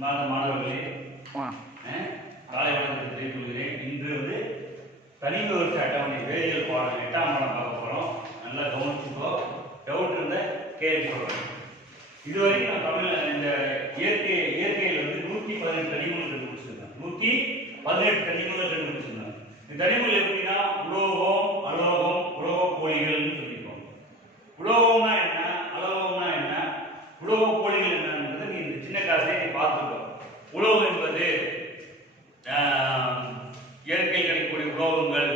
மாணவர்களே காலை வணக்கத்தை தெரிவித்துக் கொள்கிறேன். இன்று தனிமை வரிசை அட்டவணை வேதியியல் பாடம் 8ஆம் பாடம் பார்க்க போறோம். நல்லா கவனிச்சுக்கோ. டவுட் இருந்த கேள்வி சொல்றேன். இதுவரைக்கும் நான் தமிழ்ல இந்த இயற்கையில் 118 தனிமங்கள் கண்டுபிடிச்சிருந்தேன். 118 தனிமங்கள் கண்டுபிடிச்சிருந்தேன். இந்த தனிமங்கள் எப்படின்னா உலோகம், அலோகம், உலோக போலிகள்னு சொல்லிப்போம். உலோகம்னா என்ன, அலோகம்னா என்ன, உலோக போலிகள் என்னன்றது நீ இந்த சின்ன கிளாஸ்ல நீ பார்த்துக்கோ. உலோகம் என்பது இயற்கையில் கிடைக்கக்கூடிய உலோகங்கள்,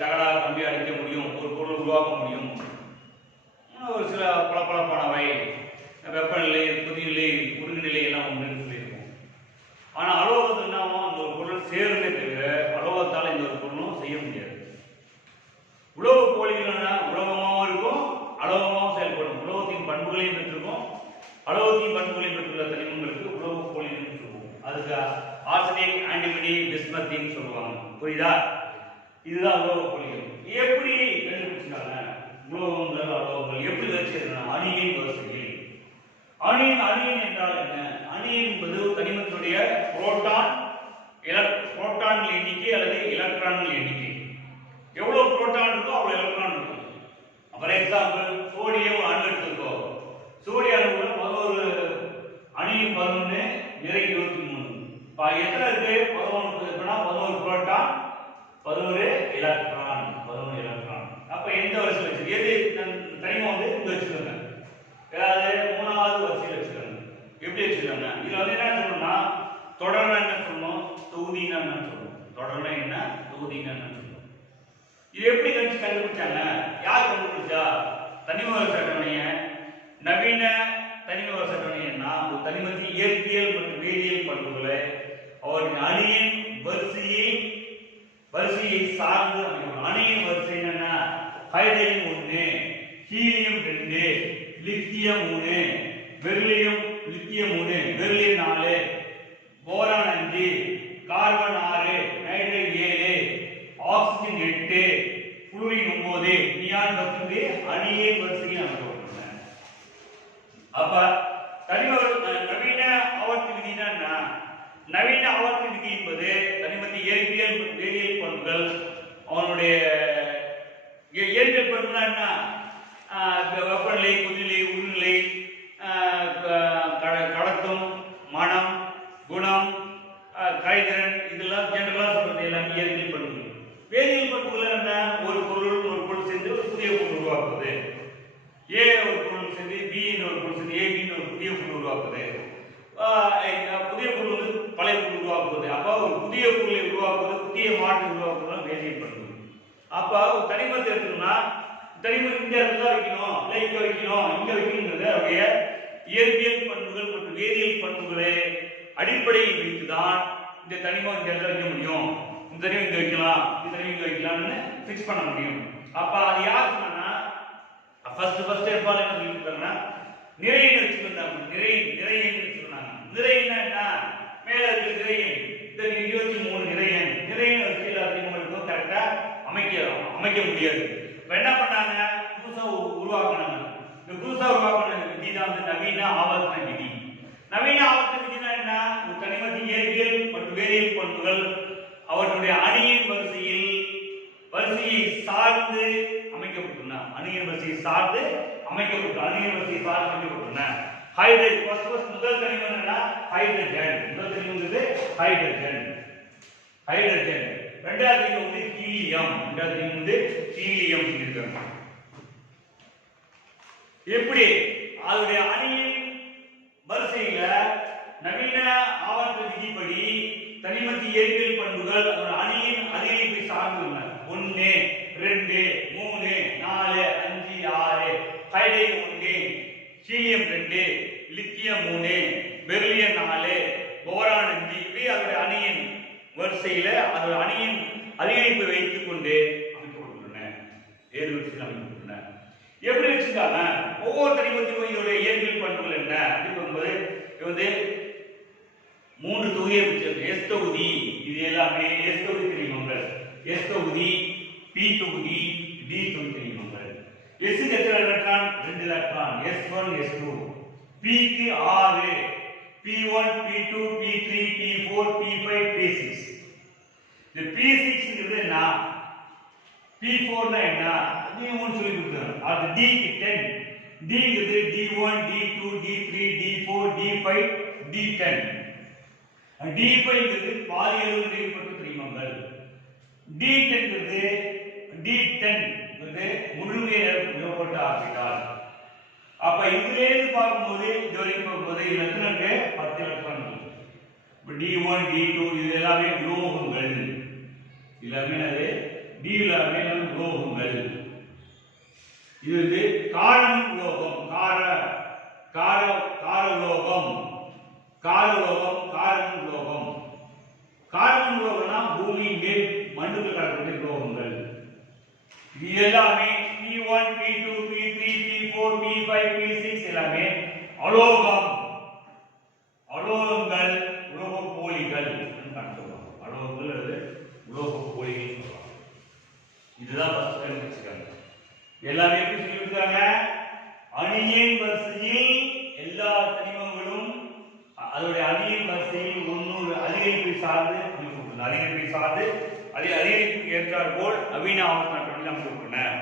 தகடா கம்பி அடிக்க முடியும், ஒரு பொருள் உருவாக்க முடியும், ஒரு சில பளபளப்பானவை, வெப்பநிலை, கொதிநிலை, உருகுநிலை எல்லாம் ஒன்றுன்னு சொல்லியிருக்கோம். ஆனால் அலோகத்தில் என்ன அந்த ஒரு பொருள் சேருமே தவிர அலோகத்தால் இந்த ஒரு பொருளும் செய்ய முடியாது. உலோக போலிகள்னா உலோகமாகவும் இருக்கும், அலோகமாகவும் செயல்படும். உலோகத்தின் பண்புகளையும் பெற்றிருக்கும், அலோகத்தின் பண்புகளையும் பெற்றுள்ள தனிமங்களுக்கு உலோக போலிகள் சொல்லுவோம். அதுக்கு ஆர்சனிக், ஆன்டிமனி, பிஸ்மத்தின்னு சொல்லுவாங்க. புரியுதா? இதுதான் உலோக போலிகள். எப்படி கண்டுபிடிச்சாங்க? உலோகங்கள், அலோகங்கள் எப்படி வச்சிருக்காங்க? அணியின் வரிசையில். அணியின் என்றால் என்ன? அணி என்பது தனிமத்தினுடைய புரோட்டான்கள் எண்ணிக்கை அல்லது எலக்ட்ரான்கள் எண்ணிக்கை. எவ்வளவு புரோட்டான் இருக்கோ அவ்வளவு எலக்ட்ரான் இருக்கும். ஃபார் எக்ஸாம்பிள் சோடியம் அணு எடுத்துக்கோ. சோடியம் அணுல 11 அணியின் 11 நிறை 23. எத்தனை இருக்கு? 11 இருக்குன்னா 11 புரோட்டான், 11 எலக்ட்ரான், 11 எலக்ட்ரான். அப்ப எந்த வரிசையில் வச்சு எது தனிமம் இங்க வச்சுக்கோங்க. ஏதாவது 3வது வரிசையில் வச்சுக்கோங்க. எப்படி வச்சுக்கோங்க? இதுல என்ன சொல்லணும்னா தொடர்னா என்ன சொல்லணும், தொகுதினா என்ன சொல்லணும். தொடர்னா என்ன, தொகுதினா என்ன சொல்லணும். இது எப்படி கண்டுபிடிச்சாங்க? யார் கண்டுபிடிச்சா? தனிம வரிசை அட்டவணையை, நவீன தனிம வரிசை அட்டவணைன்னா ஒரு தனிமத்தின் இயற்பியல் மற்றும் வேதியியல் பண்புகளை அவரின் அணியின் வரிசையை சார்ந்து அமைக்கணும். அணியின் வரிசை என்னன்னா hydrogen 1, helium 2, lithium 3, beryllium 3, beryllium 4, boron 5, carbon 6, nitrogen 7, oxygen 8, fluorine 9, neon 10 அணியின் வரிசையில் அமைக்கப்பட்டுள்ளன. அப்ப நவீன ஆவர்த்தி விதினா என்ன? நவீன ஆவர்த்தி விதி என்பது தனிமத்தின் இயற்பியல் மற்றும் வேதியியல் பண்புகள், அவனுடைய இயற்பியல் பண்புனா என்ன? வெப்பநிலை, கொதிநிலை, உருநிலை, கடத்தும், மனம், குணம், கரைதிறன், இதெல்லாம் ஜெனரலா சொல்றது எல்லாம் இயற்பியல் பண்புகள். வேதியியல் பண்புகள் என்ன? ஒரு பொருள் சேர்ந்து ஒரு புதிய பொருள் உருவாக்குவது. ஏ ஒரு பொருள் சேர்ந்து பி என்ற ஒரு பொருள் சேர்ந்து ஏபி ஒரு புதிய பொருள் உருவாக்குவது. புதிய பொருள் பழைய பொருள் உருவாக்குவது. அப்ப ஒரு புதிய பொருளை உருவாக்குவது, புதிய மாற்றம் உருவாக்குவது வேதியியல் பண்புகள். அப்ப ஒரு தனிமத்தை எடுத்தோம்னா தனிமம் இந்த இடத்துல வைக்கணும், இங்க வைக்கணும், இங்க வைக்கணுங்கிறது அவருடைய இயற்பியல் பண்புகள் மற்றும் வேதியியல் பண்புகளை அடிப்படையில் வைத்துதான் இந்த தனிமம் இந்த இடத்துல வைக்க முடியும், இந்த தனிமம் இங்க வைக்கலாம், இந்த தனிமம் இங்க வைக்கலாம்னு பிக்ஸ் பண்ண முடியும். அப்ப அது யார் சொன்னா ஃபர்ஸ்ட் எடுப்பால என்ன சொல்லிருக்காங்கன்னா நிறைன்னு வச்சுக்கிட்டாங்க. நிறைன்னு சொன்னாங்க. நிறைன்னா என்ன? மேல இருக்கிற நிறையன், இந்த 23 நிறையன் வச்சு எல்லாத்தையும் இருக்கும் கரெக்டா அமைக்க முடியாது. இப்ப என்ன பண்ணாங்க? புதுசா உருவாக்குனாங்க. இந்த புதுசா உருவாக்குன விதி தான் நவீன ஆவர்த்தன விதி. நவீன ஆவர்த்தன விதினா என்ன? ஒரு தனிமத்தின் இயற்பியல் மற்றும் வேதியியல் பண்புகள் அவற்றுடைய அணியின் வரிசையை சார்ந்து அமைக்கப்பட்டுள்ளன. அணியின் வரிசையை சார்ந்து அமைக்கப்பட்டுள்ளன. ஹைட்ரஜன் முதல் தனிமம் என்னன்னா ஹைட்ரஜன். முதல் தனிமம் ஹைட்ரஜன். இரண்டாவது தனிமம் ஹீலியம். சொல்லிருக்காங்க. எப்படி அதனுடைய அணியின் வரிசையில நவீன ஆவர்த்தன விதிப்படி தனிமத்தின் இயற்பியல் பண்புகள் அதோட அணியின் அதிகரிப்பை சார்ந்துள்ளன. 1, 2, 3, 4, 5, 6, hydrogen 1, helium 2, lithium 3, beryllium 4, boron 5. இப்படி அதோட அணியின் வரிசையில அதோட அணியின் அதிகரிப்பை வைத்துக் கொண்டு அமைக்கப்பட்டுள்ளன. ஏழு வரிசையில் அமைக்கப்பட்டுள்ளன. எப்படி வச்சிருக்காங்க? ஒவ்வொரு தனிமத்திற்கும் இதோடைய இயற்பியல் பண்புகள் என்ன அப்படிங்கும்போது இது 3 தொகுதியை வச்சிருக்கு. எஸ் தொகுதி, இது எல்லாமே எஸ் தொகுதி தனிமங்கள். எஸ் தொகுதி, பி தொகுதி, டி தொகுதி தனிமங்கள். எஸ் க்கு எத்தனை electron? 2 electron. S1 S2. P க்கு 6, P1 P2 P3 P4 P5 P6. இந்த P6 ங்கிறது என்ன, P4 னா என்ன நீ உங்களுக்கு சொல்லி கொடுத்தேன். அது D க்கு 10, D ங்கிறது D1 D2 D3 D4 D5 D10. D5 ங்கிறது பாலியளவு நிறைவுற்ற தனிமங்கள், D10 ங்கிறது D10 ங்கிறது முழுமையாக நிறைவுற்ற ஆர்பிட்டால். அப்ப இதுல இருந்து பார்க்கும்போது இது வரைக்கும் பார்க்கும்போது எத்தனை இருக்கு, 10 எலக்ட்ரான். இப்ப D1 D2 இது எல்லாமே உலோகங்கள், எல்லாமே அது D எல்லாமே உலோகங்கள். இது வந்து காரம் உலோகம், கார உலோகம், காரம் உலோகம். காரம் உலோகம்னா பூமி மேல் மண்ணுக்குள் கடக்கக்கூடிய உலோகங்கள். இது எல்லாமே P1 P2 P3 P4 P5 P6 எல்லாமே அலோகம், அலோகங்கள், உலோக போலிகள் சொல்லுவாங்க. அலோகங்கள் அல்லது உலோக போலிகள் சொல்லுவாங்க. இதுதான் ஃபர்ஸ்ட் கண்டுபிடிச்சிருக்காங்க. எல்லாமே எப்படி சொல்லி கொடுத்தாங்க, அணியின் வரிசையில் எல்லா தனிமங்களும் அதோட அணியின் வரிசையில் 100 அதிகரிப்பை சார்ந்து அதே அதிகரிப்புக்கு ஏற்றாற் போல் நவீன ஆவண நாம் கொடுக்கணும்.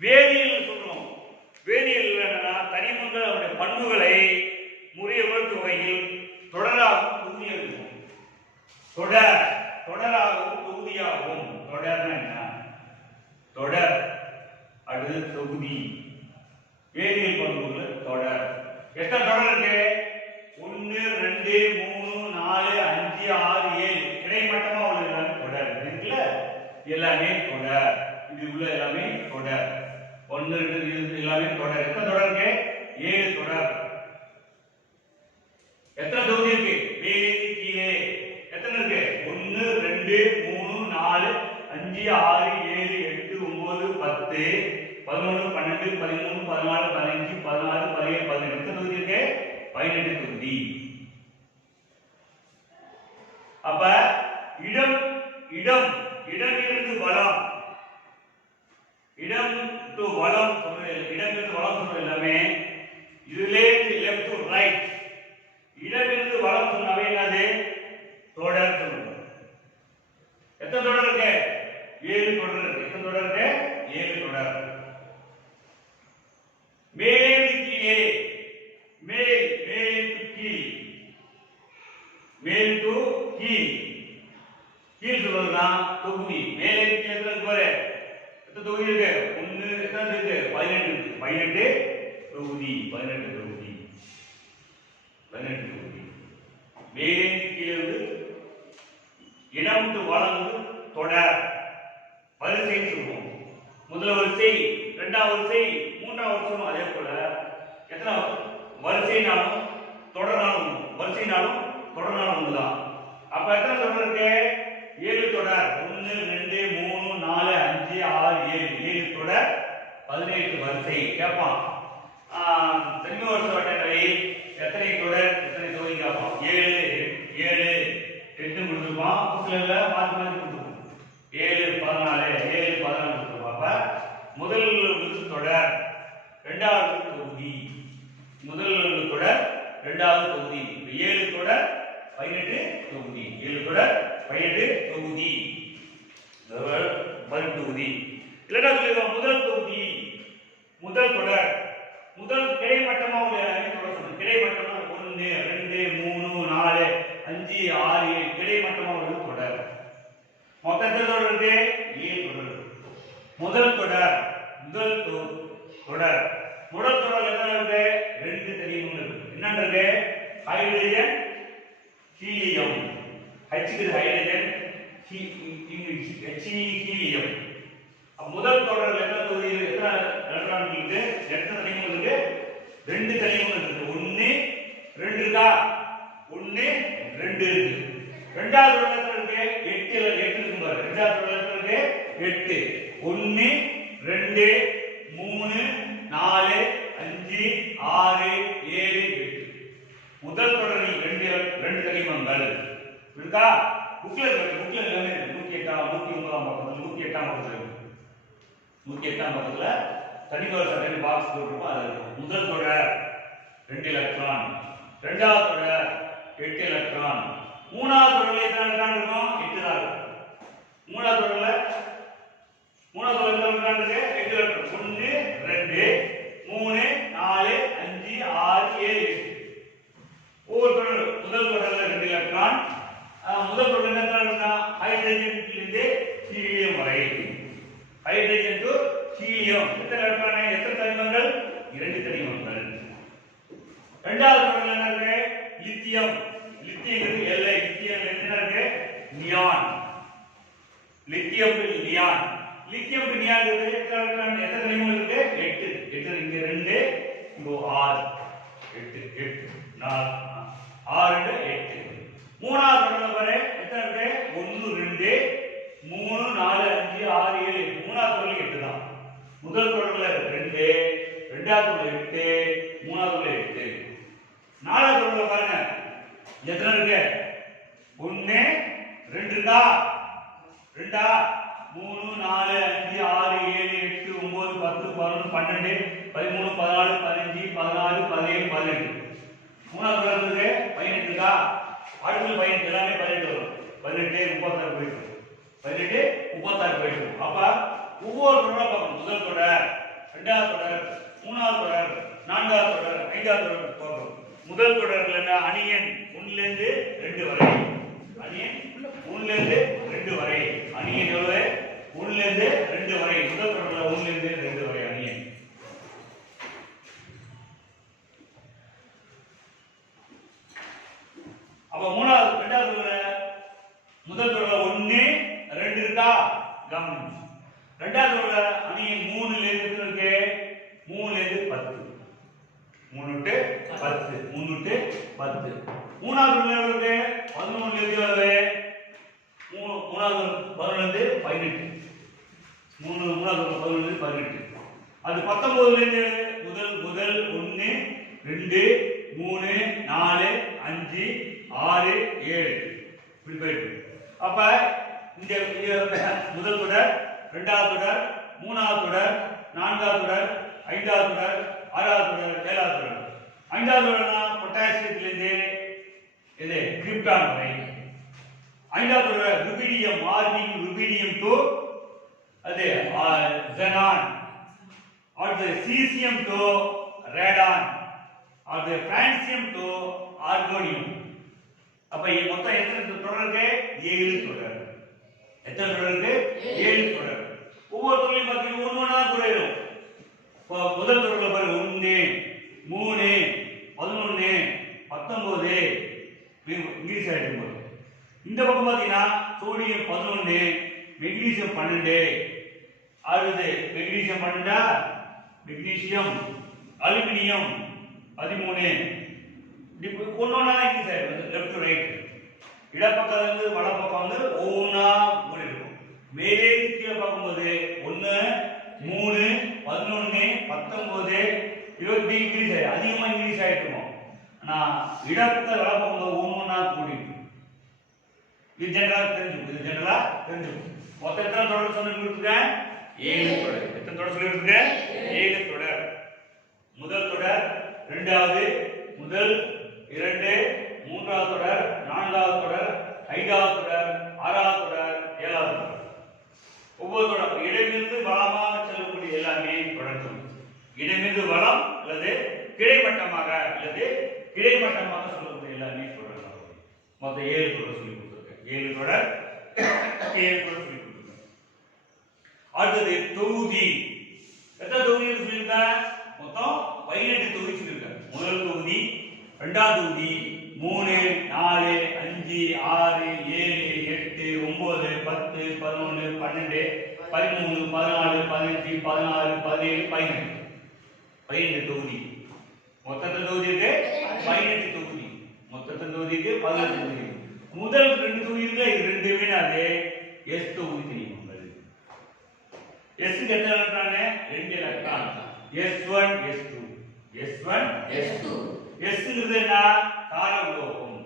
வேதியியல் சொல்றோம். வேதியியல் என்னன்னா தனிமங்கள் அவருடைய பண்புகளை முறையவர் தொகையில் தொடராகவும் தொகுதியாகும். தொடராகவும் தொகுதியாகும். தொடர்னா என்ன, தொடர் அடுத்து தொகுதி. வேதியியல் பண்புகள் தொடர். எத்தனை தொடர் இருக்கு, 1 2 3 4 5 6 7 கிடைமட்டமா உள்ள எல்லாமே தொடர் இருக்குல்ல, எல்லாமே தொடர். இது உள்ள எல்லாமே தொடர். 1 2 எல்லாமே தொடர். எத்தனை தொடர் இருக்கு, 7 தொடர். எத்தனை தொகுதி இருக்கு, மேலே கீழே எத்தனை இருக்கு, 1 2 3 4 5 6 7 8 9 10 11 12 13 14 15 16 17 18 எத்தனை தொகுதி இருக்கு, 18 தொகுதி. அப்ப இடமிருந்து வலம், இடம் டு வலம் சொல்றது, இடமிருந்து வலம் சொல்றது எல்லாமே இதுல இருந்து லெஃப்ட் டு ரைட். இடமிருந்து வலம் சொன்னாவே என்னது, தொடர் சொல்லுவோம். எத்தனை தொடர் இருக்கு, 7 தொடர் இருக்கு. எத்தனை தொடர் இருக்கு, 7 தொடர். மேல் கீழே, மேல் டு கீழ், மேல் டு கீழ். கீழ் சொல்றதுனா தொகுதி. மேலே கீழே பாரு எத்தனை தொகுதி இருக்கு, 1 எத்தனை இருக்கு, 18 இருக்கு. 18 தொகுதி. 18 தொகுதி. 18 தொகுதி. மேலே கீழே வந்து இடம் டு வலம் தொடர் வரிசை சொல்லுவோம். முதல் வரிசை, இரண்டாவது வரிசை, மூன்றாவது வரிசை. அதே போல எத்தனை வரிசைனாலும் தொடர்னாலும் ஒண்ணுதான். அப்ப எத்தனை தொடர் இருக்கு, 7 தொடர். 1 2 3 4 5 6 7 தொடர், 18 வரிசை. கேட்பான் தனிம வரிசை வட்டங்களை எத்தனை தொடர் எத்தனை தொகுதி கேட்பான். 7 8 கொடுத்துருப்பான். புக்கில் மாற்றி கொடுத்துருப்போம். 7 14 7 14 கொடுத்துருப்பான். அப்ப முதல் தொடர், இரண்டாவது தொகுதி. முதல் தொடர், இரண்டாவது தொகுதி. 7 தொடர் 18 தொகுதி. 7 தொடர் 18 தொகுதி. 18 தொகுதி. இல்லைன்னா சொல்லிடுவோம் முதல் தொகுதி, முதல் தொடர். முதல் கிடைமட்டமா உள்ள தொடர் சொல்லுங்க. கிடைமட்டமா 1 2 3 4 5 6 7 கிடைமட்டமா உள்ள தொடர். மொத்த எத்தனை தொடர் இருக்கு, 7 தொடர். முதல் தொடர், முதல் தொடர். முதல் தொடர் எத்தனை இருக்கு, 2 தனிமங்கள் இருக்கு. என்னன்னு இருக்கு, ஹைட்ரஜன் ஹீலியம். H க்கு ஹைட்ரஜன், H ஹீலியம். முதல் தொடர்ல எத்தனை தொகுதி, எத்தனை எலக்ட்ரான் இருக்கு, எத்தனை தனிமங்கள் இருக்கு, 2 தனிமங்கள் இருக்கு. 1 2 இருக்கா, 1 2 இருக்கு. இரண்டாவது தொடர்ல இருக்கு 8 இருக்கு பாரு. இரண்டாவது தொடர்ல இருக்கு 8. 1 2 3 4 5 6 7 8. முதல் தொடரில் 2 தனிமங்கள் இருக்கா. புக்ல எல்லாமே 108ஆம் பக்கத்துல 108ஆம் பக்கத்துல தனிமங்கள் சட்டை பாக்ஸ் போட்டுருப்போம். அது முதல் தொடர் 2 எலக்ட்ரான், இரண்டாவது தொடர் 8 எலக்ட்ரான். மூணாவது தொடர்ல எத்தனை எலக்ட்ரான் இருக்கும்? 8 தான் இருக்கும். மூணாவது தொடர்ல எத்தனை எலக்ட்ரான் இருக்கு? 8 எலக்ட்ரான். 1 2 3 4 5 6 7 8. ஒவ்வொரு தொடர் முதல் தொடர்ல 2 எலக்ட்ரான். முதல் தொடர்ல என்ன இருக்குன்னா ஹைட்ரஜனிலிருந்து ஹீலியம் வரை. ஹைட்ரஜன் டு ஹீலியம் எத்தனை எலக்ட்ரான்? எத்தனை தனிமங்கள்? 2 தனிமங்கள். இரண்டாவது தொடர்ல என்ன இருக்கு? லித்தியம். லித்தியம் எல்லை. லித்தியம் என்ன இருக்கு? Neon. Lithium to neon. Lithium to neon இருக்கு. எத்தனை தனிமங்கள் இருக்கு? 8. 8 இங்க 2 இங்க 6. 8 4 6 8. மூணாவது தொடர்ல பாரு எத்தனை இருக்கு? 1 2 3 4 5 6 7 மூணாவது தொடர்ல 8 தான். முதல் தொடர்ல 2, இரண்டாவது தொடர்ல 8, மூணாவது தொடர்ல 8. நாலாவது தொடர்ல பாருங்க எத்தனை இருக்கு? 1 2 இருக்கா? 2 3 4 5 6 7 8 9 10 11 12 13 14 15 16 17 18. மூணாவது தொடர்ல இருக்கு 18 இருக்கா? அடுத்து 18 எல்லாமே 18 வரும். 18 36 போயிடும். 18 36 போயிடும். அப்ப ஒவ்வொரு தொடரா பார்க்கணும். முதல் தொடர், இரண்டாவது தொடர், மூணாவது தொடர், நான்காவது தொடர், ஐந்தாவது தொடர் பார்க்கணும். முதல் தொடர்ல என்ன? அணியன் 1 ல இருந்து 2 வரை. அணியன் 1 ல இருந்து 2 வரை. அணியன் எவ்வளவு? 1 ல இருந்து 2 வரை. முதல் தொடர்ல 1 ல இருந்து 2 வரை அணியன். அப்ப மூணாவது இரண்டாவது தொடர்ல முதல் தொடர்ல 1 2 இருக்கா? கவனிங்க. இரண்டாவது தொடர்ல அணியன் 3 ல இருந்து இருக்கு 3 ல இருந்து 10. 3 டு 10 3 டு 10. மூணாவது தொடர்ல இருக்கு 11 ல இருந்து வருது. மூணாவது 11 ல இருந்து 18. மூணாவது தொடர்ல 11 ல இருந்து 18. அது 19 ல இருந்து முதல் 1 2 3 4 5 6 7 இப்படி போயிட்டு. அப்ப இந்த முதல் தொடர், இரண்டாவது தொடர், மூணாவது தொடர், நான்காவது தொடர், ஐந்தாவது தொடர், ஆறாவது தொடர், ஏழாவது தொடர். ஐந்தாவது தொடர்னா பொட்டாசியத்திலிருந்து இது கிரிப்டான் வரை. ஐந்தாவது தொடர் ருபீடியம், மார்பிங் ருபீடியம் டு அது ஜெனான். அடுத்து சீசியம் டு ரேடான். அடுத்து பிரான்சியம் டு ஆர்கோனியம். அப்ப மொத்தம் எத்தனை தொடர் இருக்கு? 7 தொடர். எத்தனை தொடர் இருக்கு? 7 தொடர். ஒவ்வொரு தொடரையும் பார்த்தீங்கன்னா ஒவ்வொன்றா குறையும். இப்போ முதல் தொடர்ல பாருங்க 1 3 11 19 இங்கிலீஷ் ஆயிடும் போது. இந்த பக்கம் பார்த்தீங்கன்னா சோடியம் 11 மெக்னீசியம் 12. அடுத்து மெக்னீசியம் 12 மெக்னீசியம் அலுமினியம் 13. ஒன்னொன்னா இங்கிலீஷ் ஆயிடும். Left to right. இடப்பக்கம் வந்து வலப்பக்கம் வந்து ஒவ்வொன்றா மூடி இருக்கும். மேலே கீழே பார்க்கும்போது 1 3 11 19 20 இங்கிலீஷ் ஆயிடும். அதிகமா இங்கிலீஷ் ஆயிட்டுருக்கும். ஆனா இடப்பக்க வலப்பக்கம் ஒவ்வொன்றா கூடி இது ஜெனரலா தெரிஞ்சுக்கும். மொத்தம் எத்தனை தொடர் சொல்லி கொடுத்துருக்கேன்? 7 தொடர். எத்தனை தொடர் சொல்லி கொடுத்துருக்கேன்? 7 தொடர். முதல் தொடர், இரண்டாவது, முதல் 2, மூன்றாவது தொடர், நான்காவது தொடர், ஐந்தாவது தொடர், ஆறாவது தொடர், ஏழாவது தொடர். ஒவ்வொரு தொடர் இடமிருந்து வளமாக செல்லக்கூடிய எல்லாமே தொடர்ந்து இடமிருந்து வளம் அல்லது கிடைமட்டமாக சொல்லக்கூடிய எல்லாமே தொடர். மொத்தம் 7 தொடர் சொல்லி கொடுத்துருக்கேன். 7 தொடர் சொல்லி கொடுத்துருக்கேன். அடுத்தது தொகுதி. எத்தனை தொகுதி சொல்லியிருக்கேன்? மொத்தம் 18 தொகுதி சொல்லியிருக்கேன். முதல் தொகுதி, இரண்டாவது தொகுதி 3 4 5 6 7 8 9 10 11 12 13 14 15 16 17 18 தொகுதி. மொத்தத்தில் தொகுதி இருக்கு 18 தொகுதி. மொத்தத்தில் தொகுதி இருக்கு 18 தொகுதி. முதல் 2 தொகுதி இருக்கு. இது ரெண்டுமே அது S தொகுதி தெரியும். S க்கு எத்தனை electron? 2 electron. S1 S2 S1 S2. S ங்கிறது என்ன? கார உலோகம்.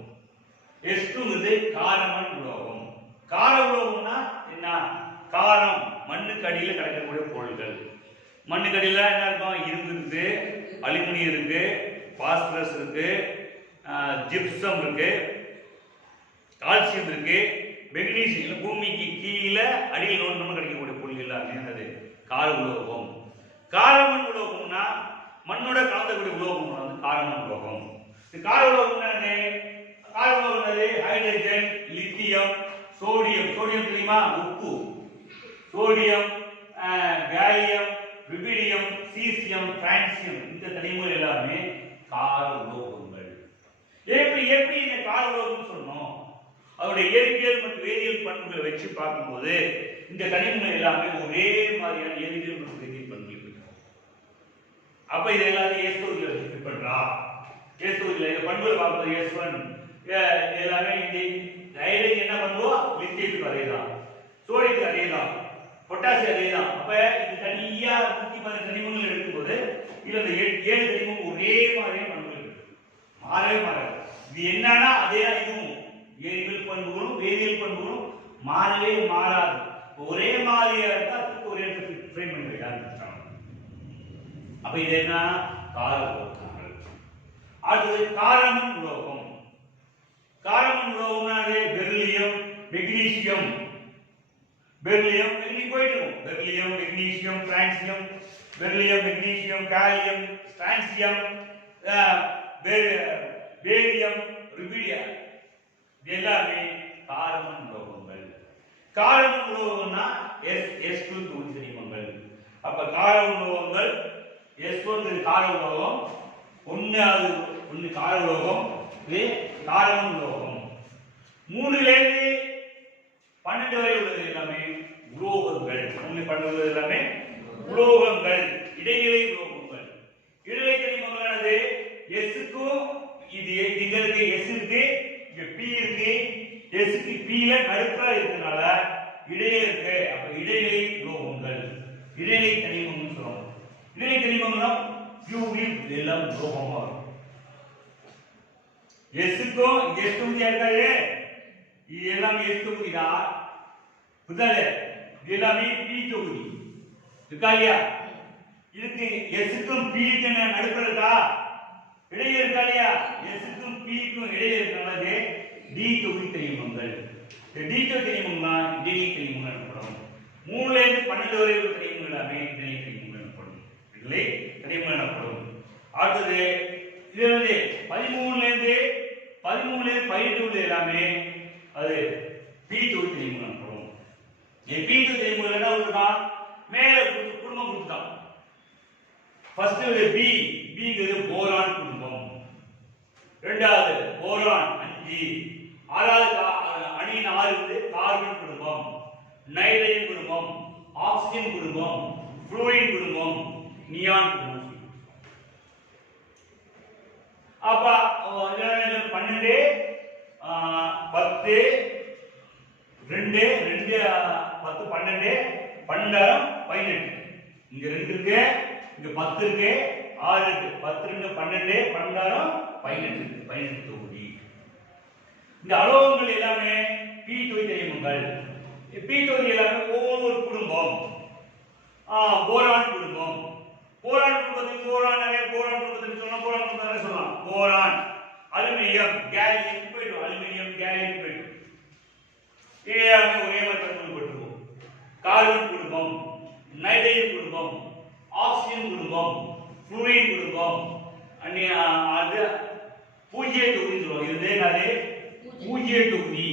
S2 ங்கிறது காரமண் உலோகம். கார உலோகம்னா என்ன? காரம், மண்ணுக்கு அடியில் கிடக்கக்கூடிய பொருட்கள். மண்ணுக்கு அடியில் என்ன இருக்கும்? இரும்பு இருக்கு, அலுமினியம் இருக்கு, பாஸ்பரஸ் இருக்கு, ஜிப்சம் இருக்கு, கால்சியம் இருக்கு, மெக்னீசியம். பூமிக்கு கீழே அடியில் நோண்டணும் கிடைக்கக்கூடிய பொருள் எல்லாமே அது கார உலோகம். காரமண் உலோகம்னா மண்ணோட கலந்தக்கூடிய உலோகம் வந்து காரமண் உலோகம். கார உலோகம் கார உலோகம் ஹைட்ரஜன், லித்தியம், சோடியம். சோடியம் தெரியுமா? உப்பு. Sodium, gallium, rubidium, caesium, francium, இந்த தனிமங்கள் எல்லாமே கார உலோகங்கள். எப்படி இந்த கார உலோகம் சொன்னோம்? அவருடைய இயற்பியல் மற்றும் வேதியியல் பண்புகளை வச்சு பார்க்கும்போது இந்த தனிமங்கள் எல்லாமே ஒரே மாதிரியான இயற்பியல் மற்றும் வேதியியல் பண்புகள். அப்ப இது எல்லாத்தையும் S2 ஃபிட் பண்றா. S2 இந்த பண்புகளை பார்க்கும்போது S1 எல்லாமே இந்த ஹைட்ரஜன் என்ன பண்ணுவோம்? லித்தியத்துக்கு அதேதான், சோடியத்துக்கு அதேதான், பொட்டாசியம் அதேதான். அப்ப இது தனியா 110 தனிமங்கள் எடுக்கும்போது இதுல இந்த 7 தனிமம் ஒரே மாதிரியான பண்புகள் இருக்கு, மாறவே மாறாது. இது என்னன்னா அதேதான் இதுவும் இயற்பியல் பண்புகளும் வேதியியல் பண்புகளும் மாறவே மாறாது. ஒரே மாதிரியா இருந்தா அதுக்கு ஒரே ஃப்ரேம் பண்ணி வைக்காது. அப்ப இது என்ன? கார உலோகங்கள். அடுத்தது காரமண் உலோகம். காரமண் உலோகம்னா பெரிலியம், மெக்னீசியம். பெரிலியம் போயிட்டு இருக்கும். Beryllium, magnesium, francium, beryllium, magnesium, gallium, strontium, barium, rubidium, எல்லாமே காரமண் உலோகங்கள். காரமண் உலோகம்னா S2 தொகுதி தனிமங்கள். அப்ப காரமண் உலோகங்கள் S1 கார உலோகம், 1 கார உலோகம், இது காரமண் உலோகம். 3 ல இருந்து 12 வரை உள்ளது எல்லாமே உலோகங்கள். 3 12 எல்லாமே உலோகங்கள், இடைநிலை உலோகங்கள். இடைநிலை தனிமங்களானது S-க்கும் இது இங்க இருக்கு, S இருக்கு, இங்க P இருக்கு. S-க்கு P ல நடுப்புற இருக்கனால இடையே இருக்கு. அப்ப இடைநிலை உலோகங்கள், இடைநிலை தனிமங்கள்னு சொல்றோம். இடைநிலை தனிமங்கள்னா பியூர்லி எல்லாம் உலோகமா இருக்கும். S-க்கும் S தொகுதியா இருக்காது, இது எல்லாமே S தொகுதி தான். புரியுதா? இது எல்லாமே P தொகுதி இருக்கா இல்லையா? இதுக்கு S-க்கும் P-க்கும் நடுப்புற இருக்கா, இடையே இருக்கா இல்லையா? S-க்கும் P-க்கும் இடையே இருக்கனால D தொகுதி தனிமங்கள். D தொகுதி தனிமங்கள்னா இடைநிலை தனிமங்கள் எனப்படும். 3 ல இருந்து 12 வரை உள்ள தனிமங்கள் எல்லாமே இடைநிலை தனிமங்கள் எனப்படும். இடைநிலை தனிமங்கள் எனப்படும். அடுத்தது இது வந்து 13 ல இருந்து 18 உள்ள எல்லாமே அது P தொகுதி தனிமங்கள் எனப்படும். P தொகுதி தனிமங்கள் என்ன கொடுத்தா? மேல குடும்பம் கொடுத்தான். ஃபர்ஸ்ட் Bங்கிறது போரான் குடும்பம். இரண்டாவது போரான் 5. ஆறாவது அணியின் 6 வந்து கார்பன் குடும்பம், நைட்ரஜன் குடும்பம், ஆக்சிஜன் குடும்பம், புளூரின் குடும்பம், நியான் குடும்பம். அப்ப 12 10 10 2 2 10 12 12 18. இங்க 2 இருக்கு, இங்க 10 இருக்கு, 6 இருக்கு. 10 2 12 12 18 இருக்கு. 18 தொகுதி. இந்த அலோகங்கள் எல்லாமே P தொகுதி தனிமங்கள். P தொகுதி எல்லாமே ஒவ்வொரு குடும்பம். போரான் குடும்பம். போரான் குடும்பத்தில் போரான் நிறைய போரான் குடும்பத்தில் சொன்னா போரான் குடும்பம் சொல்லலாம். போரான், அலுமினியம், கேலியம் போய்டும். அலுமினியம், கேலியம் போய்டும். எல்லாமே ஒரே மாதிரி பண்புகள். கார்பன் குடும்பம், நைட்ரஜன் குடும்பம், ஆக்சிஜன் குடும்பம், புளூரின் குடும்பம், அது பூஜ்ஜிய தொகுதி சொல்லுவாங்க. இது என்னது? பூஜ்ஜிய தொகுதி.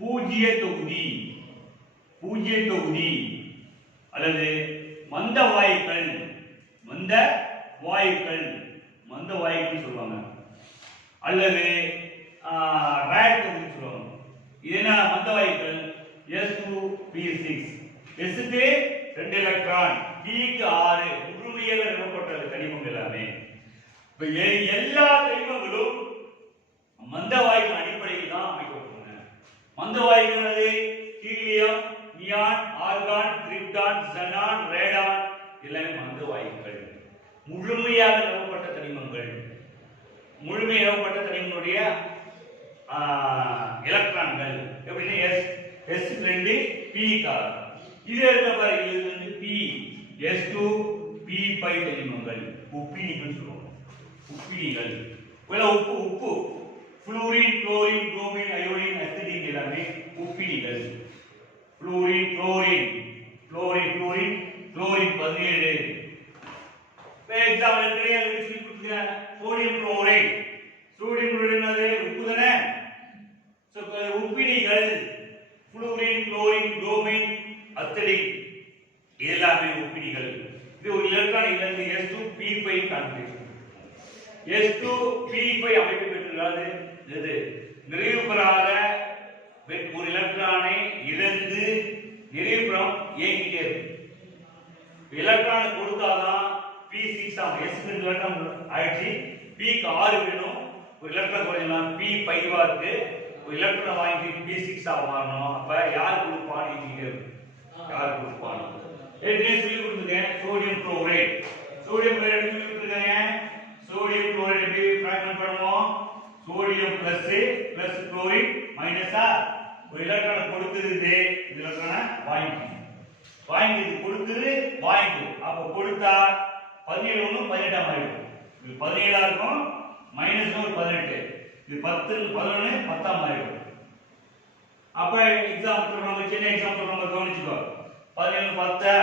பூஜ்ஜிய தொகுதி, பூஜ்ஜிய தொகுதி அல்லது மந்த வாயுக்கள், மந்த வாயுக்கள், மந்த வாயுக்கள் சொல்லுவாங்க. அல்லது ரேட் தொகுதி சொல்லுவாங்க. இது என்ன மந்த வாயுக்கள்? S2P6. S-க்கு 2 எலக்ட்ரான், P-க்கு 6. முழுமையாக நிரப்பப்பட்ட தனிமங்கள் எல்லாமே. இப்ப எல்லா தனிமங்களும் மந்த வாயுக்கள் அடிப்படையில் தான் அமைக்கப்பட்டுள்ளன. மந்த வாயுக்கள் helium, neon, argon, krypton, xenon, Radon எல்லாமே மந்த வாயுக்கள். முழுமையாக நிரப்பப்பட்ட தனிமங்கள். முழுமையாக நிரப்பப்பட்ட தனிமங்களுடைய எலக்ட்ரான்கள் எப்படின்னா S2 P கார். இது என்ன பாருங்க, இது வந்து P S2 P5 தனிமங்கள். உப்பினிகள் சொல்லுவோம். உப்பினிகள் உப்பு உப்பு fluorine chlorine bromine iodine acetic எல்லாமே உப்பினிகள். Fluorine chlorine chlorine chlorine chlorine 17. Example தெரியாது சொல்லி கொடுத்துருக்கேன். சோடியம் குளோரைட் சோடியம் குளோரைட் என்னது உப்பு தானே. சோ உப்பினிகள் புளூரின் குளோரின் புரோமின் அசிட்டிக் எல்லாமே உப்பினிகள். இது ஒரு எலக்ட்ரான் இருந்து S2P5 கான்பிகரேஷன். S2P5 அமைப்பு பெற்றுள்ளது. இது நிறைவு பெறாத ஒரு எலக்ட்ரானை இழந்து நிறைவு பெறும் இயங்கிட்டே இருக்கு. எலக்ட்ரான் கொடுத்தாதான் P6 ஆகும். S க்கு எலக்ட்ரான் ஆயிடுச்சு. P க்கு 6 வேணும். ஒரு எலக்ட்ரான் குறையலாம். P5 ஆ இருக்கு. ஒரு எலக்ட்ரான் வாங்கி P6 ஆக மாறணும். அப்ப யார் கொடுப்பான்னு இயங்கிட்டே இருக்கு. யார் கொடுப்பான்னு ஏற்கனவே சொல்லி கொடுத்துருக்கேன். சோடியம் குளோரைட் சோடியம் குளோரைட் சொல்லி கொடுத்துருக்கேன். சோடியம் குளோரைட் எப்படி ஃப்ராக்மென்ட் பண்ணுவோம்? சோடியம் பிளஸ் குளோரின் மைனஸா ஒரு எலக்ட்ரான் கொடுத்துருது. இந்த எலக்ட்ரானை வாங்கி கொடுத்துரு வாங்கி அப்ப கொடுத்தா 17 1 18 ஆயிடும். இது 17 இருக்கும் மைனஸ் ஒரு 18. இது 10 11 10 ஆயிடும். அப்ப எக்ஸாம்பிள் நம்ம சின்ன எக்ஸாம்பிள் நம்ம கவனிச்சுக்கோ. 17 10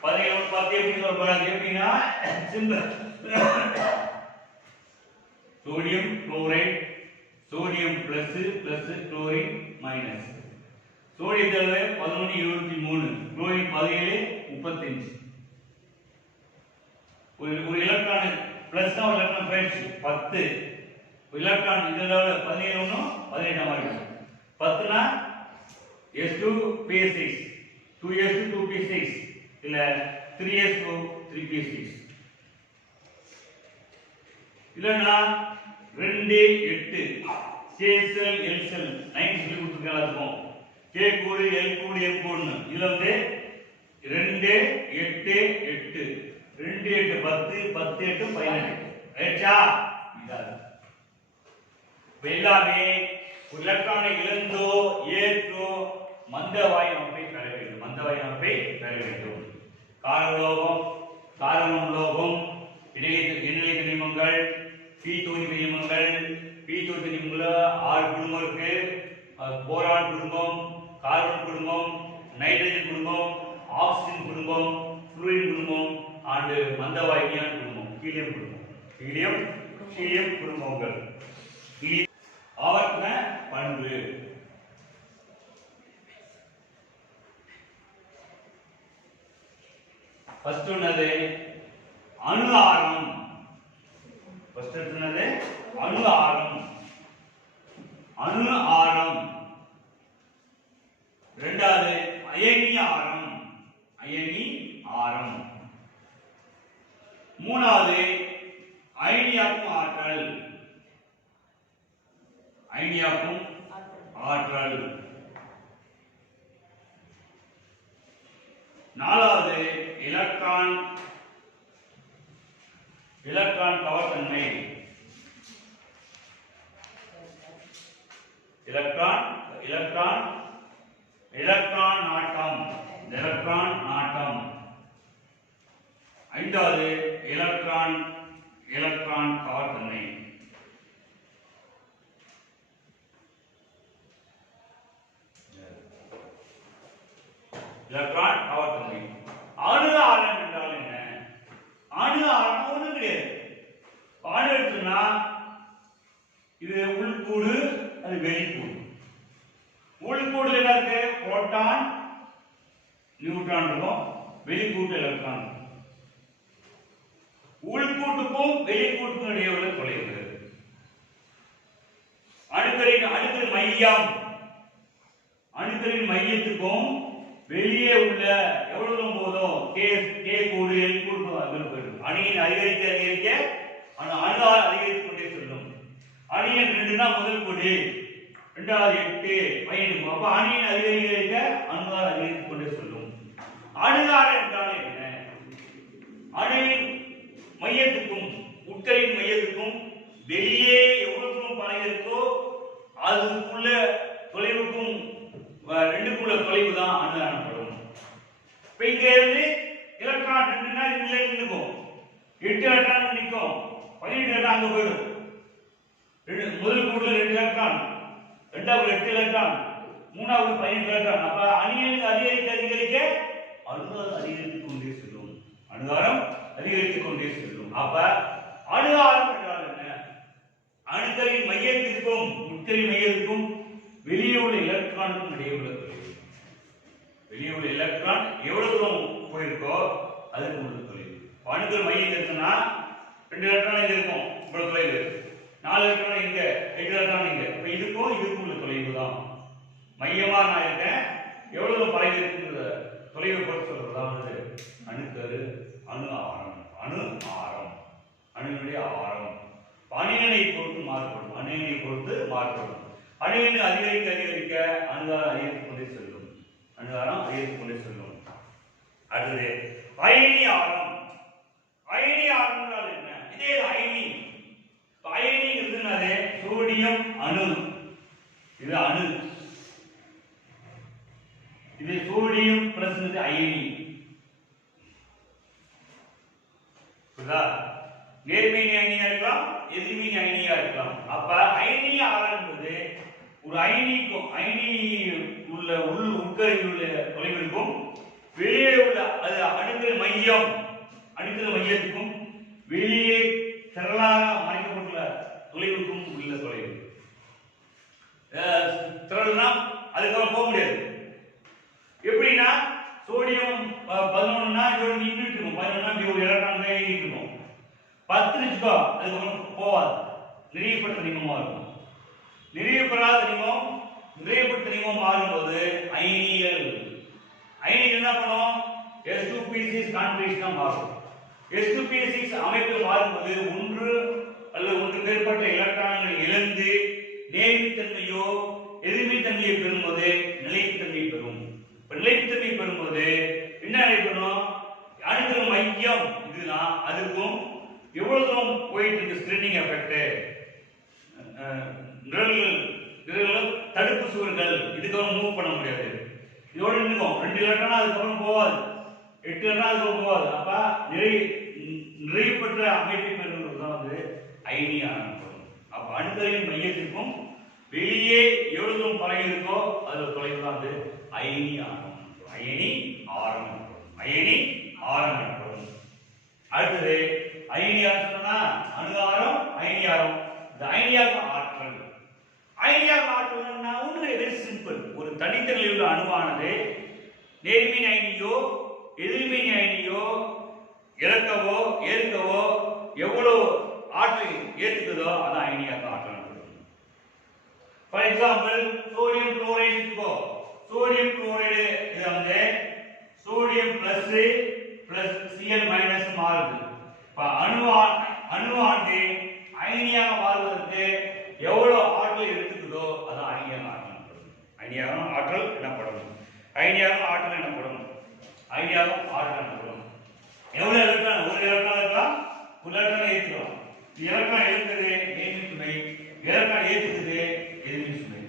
17 10 எப்படி சொல்ல போறாங்க எப்படின்னா simple sodium chloride sodium plus chlorine minus. சோடியத்தில் 11 23 குளோரின் 17 35. ஒரு எலக்ட்ரான் பிளஸ் தான் ஒரு எலக்ட்ரான் போயிடுச்சு 10. ஒரு எலக்ட்ரான் இதோட 17 1 18 ஆயிடும். 10 னா S2P6 2S2 2P6 இல்ல 3S2 3P6 இல்லனா 2 8 K செல் L செல் 9 சொல்லி கொடுத்துருக்காங்க. K கூறு L கூறு M கூறுன்னு இதுல வந்து 2 8 8 2 8 10 10 8 18 ரைட்டா. எல்லாமே எலக்ட்ரானை இழந்தோ ஏற்றோ மந்தவாயு அமைப்பை பெற வேண்டும். மந்தவாயு அமைப்பை பெற வேண்டும். கார்பன் உலோகம் இடைநிலை கனிமங்கள் பி தொகுதி கனிமங்கள். பி தொகுதி கனிமங்கள்ல 6 குடும்பம் இருக்கு. போரான் குடும்பம், கார்பன் குடும்பம், நைட்ரஜன் குடும்பம், ஆக்சிஜன் குடும்பம், புளூரின் குடும்பம் அண்ட் மந்தவாயு குடும்பம், ஹீலியம் குடும்பம். ஹீலியம் குடும்பங்கள். ஆவர்த்தன பண்பு ஃபர்ஸ்ட் என்னது அணு ஆரம். ஃபர்ஸ்ட் என்னது அணு ஆரம். அணு ஆரம். இரண்டாவது அயனி ஆரம். அயனி ஆரம். மூணாவது அயனியாக்கும் ஆற்றல். அயனியாக்கும் ஆற்றல். நாலாவது எலக்ட்ரான் கவர்த்தன்மை. எலக்ட்ரான் நாட்டம். ஐந்தாவது எலக்ட்ரான் கவர்த்தன்மை. எலக்ட்ரான் கவர்த்தன்மை. அணு ஆரம் என்றால் என்ன? அணு ஆரம் ஒண்ணும் கிடையாது. அணு எடுத்துனா இது உள்கூடு அது வெளிக்கூடு. உள்கூடு என்ன இருக்கு? புரோட்டான் நியூட்ரான் இருக்கும். வெளிக்கூட்டு எலக்ட்ரான். உள்கூட்டுக்கும் வெளிக்கூட்டுக்கும் இடையே உள்ள தொலைவு. அணுக்களின் மையம். அணுக்களின் மையத்துக்கும் வெளியே உள்ள எவ்வளவு தூரம் போதும் கே கூடு எல் கூடு போயிடும். அணியின் அதிகரிக்க அணு அதிகரித்துக் கொண்டே செல்லும். அணியின் 2 முதல் கூடு, இரண்டாவது 8 பயணிக்கும். அப்ப அணியின் அதிகரிக்க அணுகால் அதிகரித்துக் கொண்டே செல்லும். அணுகால் என்றால் என்ன? அணுவின் மையத்துக்கும் உட்கரின் மையத்துக்கும் வெளியே எவ்வளவு தூரம் பழகி இருக்கோ அதுக்குள்ள தொலைவுக்கும் 2க்குள்ள தொலைவு தான் அணு எனப்படும். இப்ப இங்க இருந்து எலக்ட்ரான் 2 நிற்கும், 8 எலக்ட்ரான் நிற்கும், 18 எலக்ட்ரான் அங்க போயிடும். முதல் கூட்டுல 2 எலக்ட்ரான், இரண்டாவது 8 எலக்ட்ரான், மூணாவது 15 எலக்ட்ரான். அப்ப அணியனுக்கு அதிகரிக்க அதிகரிக்க அணுகாரம் அதிகரித்துக் கொண்டே செல்லும். அணுகாரம் அதிகரித்துக் கொண்டே செல்லும். அப்ப அணுகாரம் என்றால் என்ன? அணுக்களின் மையத்திற்கும் உட்கரி மையத்திற்கும் வெளியே உள்ள எலக்ட்ரானுக்கும் இடையே உள்ள தொலைவு. வெளியே உள்ள எலக்ட்ரான் எவ்வளவு தூரம் போயிருக்கோ அதுக்கு உள்ள தொலைவு. அணுக்கள் மையம் இருக்குன்னா 2 எலக்ட்ரான் இங்க இருக்கும், இவ்வளவு தொலைவு. 4 எலக்ட்ரான் இங்க, 8 எலக்ட்ரான் இங்க. இப்ப இதுக்கும் இதுக்கும் உள்ள தொலைவு தான். மையமா நான் இருக்கேன், எவ்வளவு தூரம் பரவி இருக்குங்கிற தொலைவை பொறுத்து சொல்றதாவது அணுக்கரு, அணு ஆரம், அணு ஆரம், அணுனுடைய ஆரம் அணியனை பொறுத்து மாறுபடும். அணியனை பொறுத்து மாறுபடும். அணியனை அதிகரிக்க அதிகரிக்க அணுகாரம் அதிகரித்துக் கொண்டே செல்லும். அணுகாரம் அதிகரித்துக் கொண்டே செல்லும். அடுத்தது அயனி ஆரம். அயனி ஆரம் என்றால் என்ன? இதே அயனி. அயனிங்கிறது சோடியம் அணு. இது அணு. இது சோடியம் பிளஸ் அயனி. புரியுதா? நேர்மின் அயனியா இருக்கலாம், எதிர்மின் அயனியா இருக்கலாம். அப்ப அயனி ஆரம் என்பது ஒரு அயனிக்கும் அயனி உள்ள உட்கருவில் உள்ள தொலைவிற்கும் வெளியே உள்ள அது அணுக்கள் மையம், அணுக்கள் மையத்துக்கும் வெளியே திரளாக மறைக்கப்பட்டுள்ள தொலைவுக்கும் உள்ள தொலைவு. திரள்னா அதுக்கப்புறம் போக முடியாது. எப்படின்னா சோடியம் 11னா இதோட நின்றுட்டு இருக்கும். 11னா ஒரு எலக்ட்ரான் ஏறிட்டு இருக்கும். 10 வச்சுக்கோ, அதுக்கப்புறம் போவாது. நிறையப்பட்ட தனிமமா இருக்கும். நிறையப்படாத தனிமம் நிறையப்பட்ட தனிமம் மாறும்போது அயனிகள். அயனிகள் என்ன பண்ணும்? S2P6 கான்பிகரேஷன் மாறும். S2P6 அமைப்பில் மாறும்போது ஒன்று அல்லது ஒன்று மேற்பட்ட எலக்ட்ரான்கள் இழந்து நேர்மின்தன்மையோ எதிர்மின்தன்மையை பெறும்போது நிலைப்புத்தன்மையை பெறும். நிலைப்புத்தன்மை பெறும்போது என்ன நடைபெறும்? அணுக்கள் மையம் இதுதான், அதுக்கும் எவ்வளவு தூரம் போயிட்டு இருக்கு ஸ்கிரீனிங் எஃபெக்ட், நிரல்கள் தடுப்பு சுவர்கள் இதுக்கப்புறம் மூவ் பண்ண முடியாது. இதோட நிற்கும். 2 எலக்ட்ரான் அதுக்கப்புறம் போவாது, 8 எலக்ட்ரான் அதுக்கப்புறம் போவாது. அப்ப நிறைவுபெற்ற அமைப்பை பெறுவது தான் அயனி ஆரம்பம். அப்ப அணுக்களின் மையத்திற்கும் வெளியே எவ்வளவு தூரம் பரவி இருக்கோ அதுல தொலைவு தான் அயனி ஆரம். அயனி ஆரம், அயனி ஆரம் எனப்படும். அடுத்தது அயனி ஆரம் சொன்னா அணுகாரம், அயனி ஆரம். இந்த அயனியாக ஆற்றல். அயனியாக ஆற்றல்னா ஒன்று வெரி சிம்பிள். ஒரு தனித்தனில் உள்ள அணுவானது நேர்மின் அயனியோ எதிர்மின் அயனியோ இறக்கவோ ஏற்கவோ எவ்வளவு ஆற்றல் ஏற்றுக்குதோ அது அயனியாக ஆற்றல். ஃபார் எக்ஸாம்பிள் சோடியம் குளோரைடு இருக்கோ. சோடியம் குளோரைடு இது சோடியம் பிளஸ் Cl மைனஸ் மாறுது. இப்ப அணுவானது அயனியாக மாறுவதற்கு எவ்வளவு ஆற்றல் எடுத்துக்குதோ அது அயனியாக ஆற்றல். அயனியாக ஆற்றல் எனப்படும். அயனியாக ஆற்றல் எனப்படும். அயனியாக ஆற்றல் எனப்படும். எவ்வளவு எலக்ட்ரான்? ஒரு எலக்ட்ரான் இருக்கலாம், ஒரு எலக்ட்ரான் ஏற்றுக்கலாம். எலக்ட்ரான் எழுந்தது நேர்மின் சுமை, எலக்ட்ரான் ஏற்றுக்குது எதிர்மின் சுமை.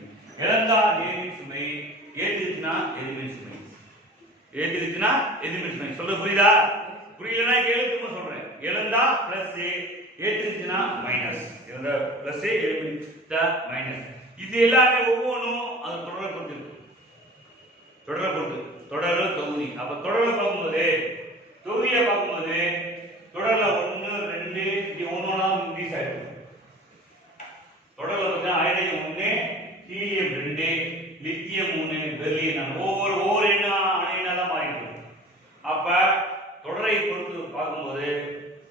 இழந்தா நேர்மின் சுமை, ஏற்றுச்சுன்னா எதிர்மின் சுமை. ஏற்றுச்சுன்னா எதிர்மின் சுமை. சொல்ல புரியுதா? புரியலன்னா கேளுங்க சொல்றேன். இழந்தா பிளஸ், ஏற்றுச்சுன்னா மைனஸ். இழந்த பிளஸ், ஏற்றுச்சா மைனஸ். இது எல்லாமே ஒவ்வொன்றும் அது தொடரை பொறுத்து. தொடரை பொறுத்து. தொடர் தொகுதி. அப்ப தொடரை பார்க்கும்போது தொகுதியை பார்க்கும்போது தொடர்ல 1 2 இப்படி ஒன்னொன்னா இன்க்ரீஸ் ஆயிடும். தொடர்ல வந்து ஹைட்ரஜன் 1, ஹீலியம் 2, லித்தியம் 3, பெர்லியம் ஒவ்வொரு அணையினா தான் மாறிட்டு. அப்ப தொடரை பொறுத்து பார்க்கும்போது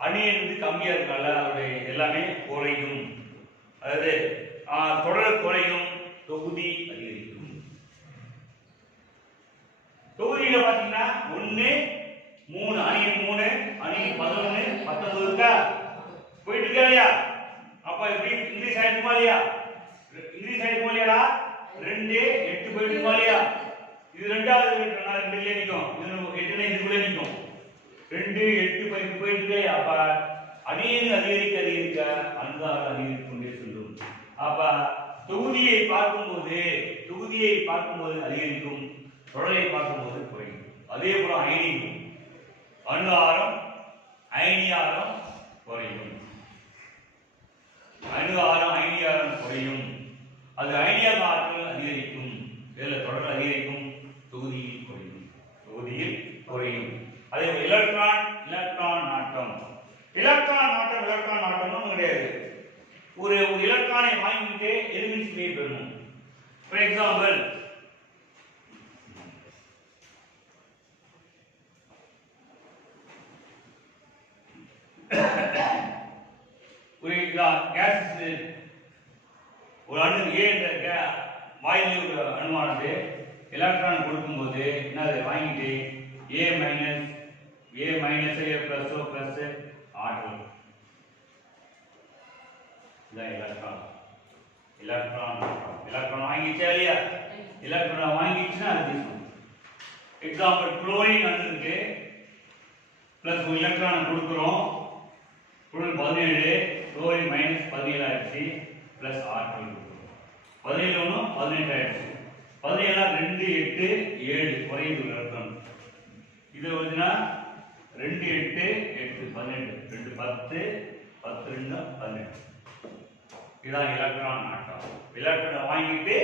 அணி வந்து கம்மியா இருக்கனால அதோட எல்லாமே குறையும். அதாவது தொடர் குறையும், தொகுதி அதிகரிக்கும். தொகுதியில பாத்தீங்கன்னா 1 3 அணி 3 அணி 11 19 இருக்கா போயிட்டு இருக்கா இல்லையா? அப்ப எப்படி இங்கிலீஷ் ஆயிடுமா இல்லையா? இங்கிலீஷ் ஆயிடுமா இல்லையா? 2 8 போயிடுமா இல்லையா? இது ரெண்டாவது வெட்டனா 2ல நிக்கும். இது 8ல இதுக்குள்ள நிக்கும். 2 8 போயிட்டு அப்ப அணியின் அதிகரிக்க அதிகரிக்க அணுகாரம் அதிகரித்துக் கொண்டே செல்லும். அப்ப தொகுதியை பார்க்கும்போது அதிகரிக்கும், தொடரை பார்க்கும்போது குறையும். அதே போல அயனிக்கும் அணு ஆரம் அயனி ஆரம் குறையும். அணு ஆரம் அயனி ஆரம் குறையும். அது அயனியாக ஆற்றல் அதிகரிக்கும். இதில் தொடர் அதிகரிக்கும், தொகுதியில் குறையும். தொகுதியில் குறையும். அதே எலக்ட்ரான் எலக்ட்ரான் நாட்டம். எலக்ட்ரான் நாட்டம் எலக்ட்ரான் நாட்டம்னு கிடையாது. ஒரு எலக்ட்ரானை வாங்கிட்டு எலிமெண்ட்ஸ் கிரியேட் பண்ணணும். ஃபார் எக்ஸாம்பிள் ஒரு கேஸ் ஒரு அணு ஏ என்ற வாயுவில் ஒரு அணுவானது எலக்ட்ரான் கொடுக்கும்போது என்ன வாங்கிட்டு ஏ மைனஸ் ஏ பிளஸ் ஆற்றல். இதான் எலக்ட்ரான். எலக்ட்ரான் வாங்கிச்சா இல்லையா? எலக்ட்ரான் வாங்கிச்சுன்னா அது எக்ஸாம்பிள் குளோரின் அணு இருக்கு, பிளஸ் ஒரு எலக்ட்ரான் கொடுக்குறோம். குளோரின் 17, குளோரின் மைனஸ் 17 ஆயிடுச்சு, பிளஸ் ஆற்றல் கொடுக்குறோம். 17 ஒன்று 18 ஆயிடுச்சு. 17 2 8 7 குறையுது எலக்ட்ரான். இது வந்துன்னா 2 8 8 18 2 10 10 2 18. இதான் எலக்ட்ரான் நாட்டம். எலக்ட்ரான் வாங்கிட்டு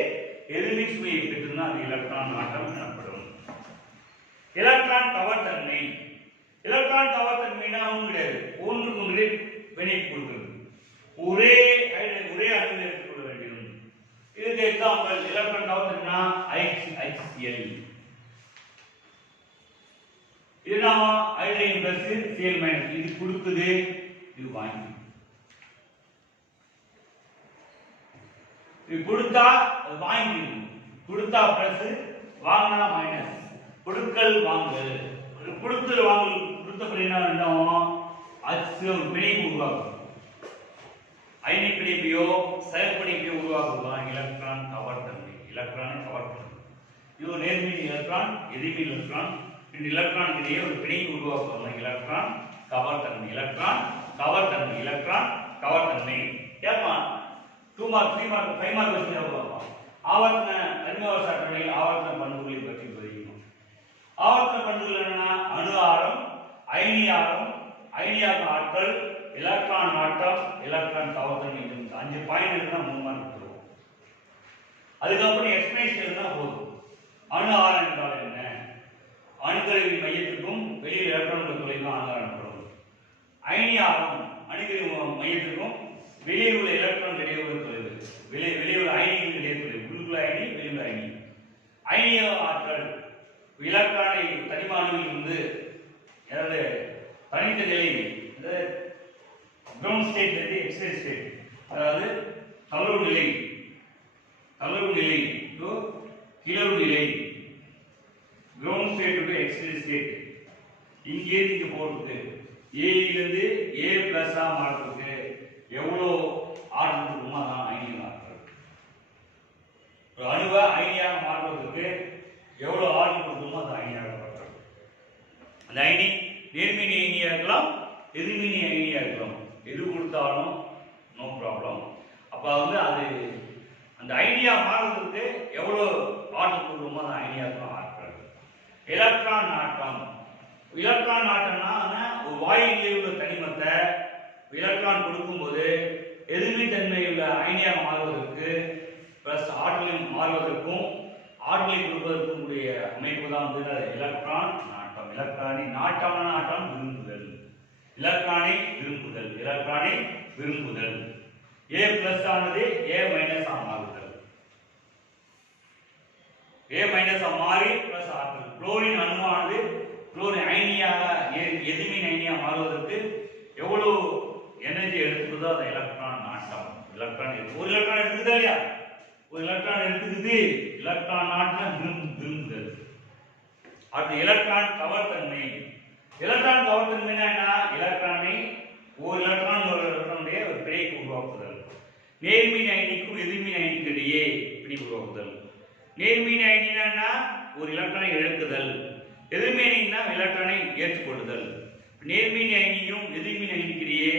எதிர்மின் சுமையை பெற்றுனா அது எலக்ட்ரான் நாட்டம் எனப்படும். எலக்ட்ரான் கவர்தன்மை. எலக்ட்ரான் கவர்தன்மைனா ஒன்றும் கிடையாது, ஒன்றுக்கு ஒன்று வெளியே கொடுக்கிறது. ஒரே அணுவில் எடுத்துக்கொள்ள வேண்டியது. இதுக்கு எக்ஸாம்பிள் எலக்ட்ரான் கவர்தன்மைனா HCl. இது நாம ஹைட்ரஜன் பிளஸ் Cl மைனஸ் இது கொடுக்குது, இது வாங்கி இது கொடுத்தா அது வாங்கிக்கணும். கொடுத்தா பிளஸ், வாங்கினா மைனஸ். கொடுக்கல் வாங்கல். கொடுத்தல் வாங்கல் கொடுத்த பிறகு அது ஒரு பிணைப்பு உருவாக்கும். அயனி பிணைப்பையோ செயல் பிணைப்பையோ உருவாக்குவதுதான் எலக்ட்ரான் கவர்தன்மை. எலக்ட்ரான் கவர்தன்மை இது ஒரு நேர்மின் எலக்ட்ரான் எதிர்மின் எலக்ட்ரான் இந்த எலக்ட்ரான் இடையே ஒரு பிணைப்பு உருவாக்குவதுதான் எலக்ட்ரான் கவர்தன்மை. எலக்ட்ரான் கவர்தன்மை. எலக்ட்ரான் கவர்தன்மை. கேட்பான் 2 மார்க் 3 மார்க் 5 மார்க் வச்சு பார்ப்போம். ஆவர்த்தன தனிமவச அட்டவணையில் ஆவர்த்தன பண்புகளை பற்றி படிக்கணும். ஆவர்த்தன பண்புகள் என்னன்னா அணு ஆரம், அயனி ஆரம், அயனியாக ஆற்றல், எலக்ட்ரான் நாட்டம், எலக்ட்ரான் கவர்தன்மை. 5 பாயிண்ட் இருந்தா 3 மார்க் கொடுத்துருவோம். அதுக்கப்புறம் எக்ஸ்பிளனேஷன் இருந்தா போதும். அணு ஆரம் என்றால் என்ன? அணுக்கருவின் மையத்திற்கும் வெளியில் எலக்ட்ரான்கள் தொலைவும் அணு ஆரம் எனப்படும். அயனி ஆரம் அணுக்கருவின் மையத்திற்கும் வெளியே உள்ள எலக்ட்ரான் இடையே உள்ள தொலைவு. வெளியே உள்ள அயனிகள் இடையே தொலைவு. உள்ளுக்குள்ள அயனி, வெளியுள்ள அயனி. அயனியாக ஆற்றல் எலக்ட்ரானை தனிமானவில் இருந்து அதாவது தனித்த நிலை, கிரவுண்ட் ஸ்டேட் இருந்து எக்ஸைட் ஸ்டேட், அதாவது தளர்வு நிலை டு கிளர்வு நிலை, ground state to excite state. இங்கே நீங்க போடுறது A இலிருந்து A பிளஸ் மாற்றுறதுக்கு எவ்வளோ ஆற்றல் இருக்குமோ அதான் அயனியாக ஆற்றல். ஒரு அணுவை அயனியாக மாற்றுவதற்கு எவ்வளோ ஆற்றல் இருக்குமோ அது அயனியாக ஆற்றல். அந்த அயனி நேர்மின் அயனியா இருக்கலாம், எதிர்மின் அயனியா இருக்கலாம். எது கொடுத்தாலும் நோ ப்ராப்ளம். அப்ப அது அந்த அயனியா மாறுவதற்கு எவ்வளோ ஆற்றல் கொடுக்குமோ அது அயனியாக ஆற்றல். எலக்ட்ரான் நாட்டம். எலக்ட்ரான் நாட்டம்னா ஒரு வாயுவில் உள்ள தனிமத்தை எலக்ட்ரான் கொடுக்கும்போது எதிர்மின் தன்மையுள்ள அயனியாக மாறுவதற்கு பிளஸ் ஆற்றலில் மாறுவதற்கும் ஆற்றலை கொடுப்பதற்கும் உடைய அமைப்பு தான் எலக்ட்ரான் நாட்டம். எலக்ட்ரானை நாட்டமான நாட்டம் விரும்புதல். எலக்ட்ரானை விரும்புதல். எலக்ட்ரானை விரும்புதல். A பிளஸ் ஆனது A மைனஸ் மாறுதல். A மைனஸ் மாறி பிளஸ் ஆற்றல். குளோரின் அணுவானது குளோரின் அயனியாக எதிர்மின் அயனியாக மாறுவதற்கு எவ்வளவு எனர்ஜி எடுத்துக்குதோ அது எலக்ட்ரான் நாட்டம். எலக்ட்ரான் ஒரு எலக்ட்ரான் எடுத்துக்குதா இல்லையா? ஒரு எலக்ட்ரான் எடுத்துக்குது, எலக்ட்ரான் நாட்டம் விரும்புதல். அடுத்து எலக்ட்ரான் கவர்தன்மை. எலக்ட்ரான் கவர்தன்மைனா என்ன? எலக்ட்ரானை ஒரு எலக்ட்ரானுடைய ஒரு பிணைப்பு உருவாக்குதல். நேர்மின் அயனிக்கும் எதிர்மின் அயனிக்கும் இடையே பிணைப்பு உருவாக்குதல். நேர்மின் அயனினா ஒரு எலக்ட்ரானை இழக்குதல், எதிர்மின் அயனினா எலக்ட்ரானை ஏற்றுக்கொள்ளுதல். நேர்மின் அயனியும் எதிர்மின் அயனிக்கிடையே